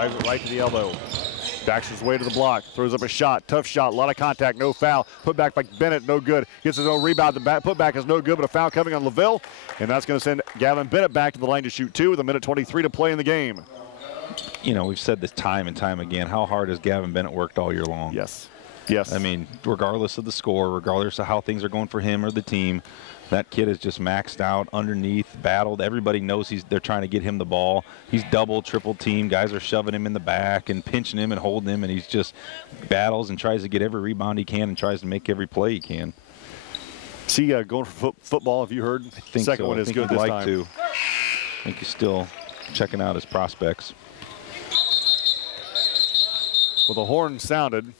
Drives it right to the elbow. Backs his way to the block. Throws up a shot. Tough shot. A lot of contact. No foul. Put back by Bennett. No good. Gets his own rebound. The put back is no good, but a foul coming on LaVille. And that's going to send Gavin Bennett back to the line to shoot 2 with 1:23 to play in the game. You know, we've said this time and time again. How hard has Gavin Bennett worked all year long? Yes. Yes. I mean, regardless of the score, regardless of how things are going for him or the team, that kid is just maxed out underneath, battled. Everybody knows they're trying to get him the ball. He's double, triple team. Guys are shoving him in the back and pinching him and holding him, and he's just battles and tries to get every rebound he can and tries to make every play he can. Is he going for football? Have you heard? I think second so. one I is think good he'd this like time. to. I think he's still checking out his prospects. Well, the horn sounded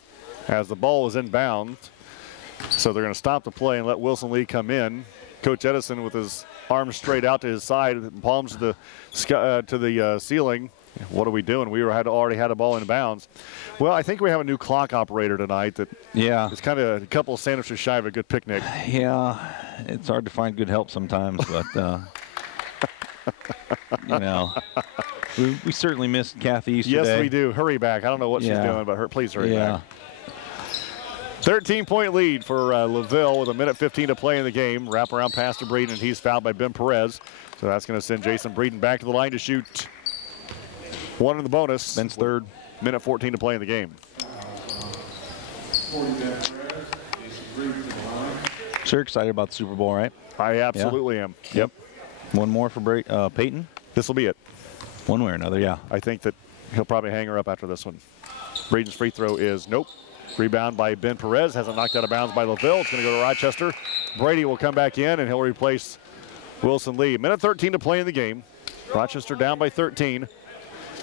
as the ball was inbound. So they're going to stop the play and let Wilson Lee come in. Coach Edison with his arms straight out to his side, palms to the ceiling. What are we doing? We already had a ball in bounds. Well, I think we have a new clock operator tonight that is kind of a couple of sandwiches shy of a good picnic. Yeah, it's hard to find good help sometimes, but you know, we certainly missed Kathy yesterday. Yes, we do. Hurry back. I don't know what she's doing, but please hurry back. 13-point lead for LaVille with 1:15 to play in the game. Wraparound pass to Breeden, and he's fouled by Ben Perez. So that's going to send Jason Breeden back to the line to shoot 1 in the bonus. Ben's third. 1:14 to play in the game. Sure excited about the Super Bowl, right? I absolutely am. Yep. One more for Peyton? This will be it. One way or another, yeah. I think that he'll probably hang her up after this one. Breeden's free throw is nope. Rebound by Ben Perez. Hasn't knocked out of bounds by LaVille. It's going to go to Rochester. Brady will come back in, and he'll replace Wilson Lee. Minute 13 to play in the game. Rochester down by 13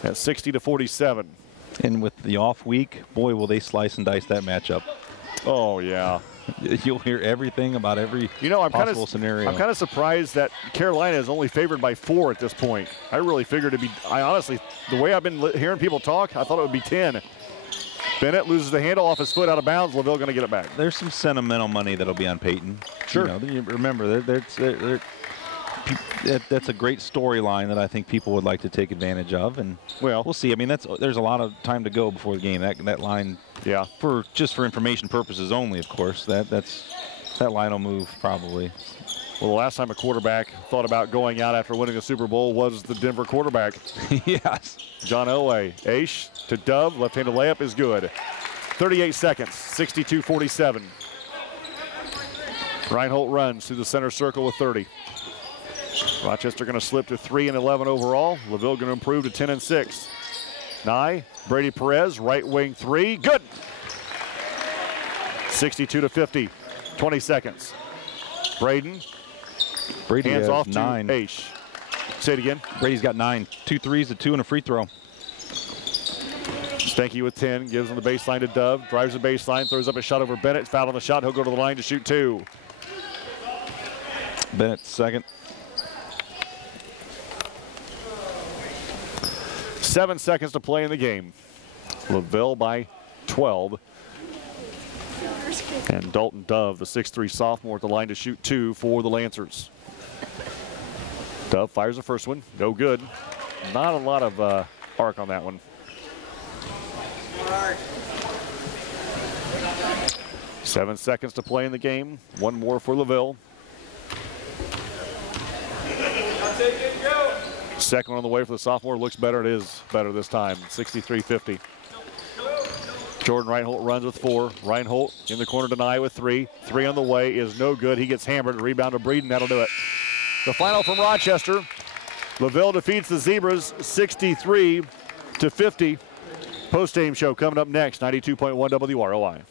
at 60-47. And with the off week, boy, will they slice and dice that matchup. Oh, yeah. You'll hear everything about every possible scenario. I'm kind of surprised that Carolina is only favored by 4 at this point. I really figured it'd be, I honestly, the way I've been hearing people talk, I thought it would be 10. Bennett loses the handle off his foot out of bounds. LaVille going to get it back. There's some sentimental money that'll be on Peyton. Sure. You remember, that's a great storyline that I think people would like to take advantage of, and we'll see. I mean, there's a lot of time to go before the game. That line, yeah, just for information purposes only, of course. That line will move probably. Well, the last time a quarterback thought about going out after winning a Super Bowl was the Denver quarterback. Yes. John Elway. Aish to Dove. Left-handed layup is good. 38 seconds. 62-47. Reinhold runs through the center circle with 30. Rochester going to slip to 3-11 overall. LaVille going to improve to 10-6. Nye, Brady Perez, right wing three, good. 62-50, 20 seconds. Brady hands off 9. to Aish. Say it again. Brady's got 9, 2 threes, a 2, and a free throw. Stanky with 10, gives him the baseline to Dove, drives the baseline, throws up a shot over Bennett, foul on the shot, he'll go to the line to shoot 2. Bennett second. 7 seconds to play in the game. LaVille by 12. And Dalton Dove, the 6'3 sophomore, at the line to shoot 2 for the Lancers. Dove fires the first one, no good. Not a lot of arc on that one. 7 seconds to play in the game. One more for LaVille. Second one on the way for the sophomore. Looks better. It is better this time. 63-50. Jordan Reinhold runs with 4. Reinhold in the corner to Nye with 3. 3 on the way is no good. He gets hammered. Rebound to Breeden. That'll do it. The final from Rochester. LaVille defeats the Zebras 63-50. Post-game show coming up next. 92.1 WROI.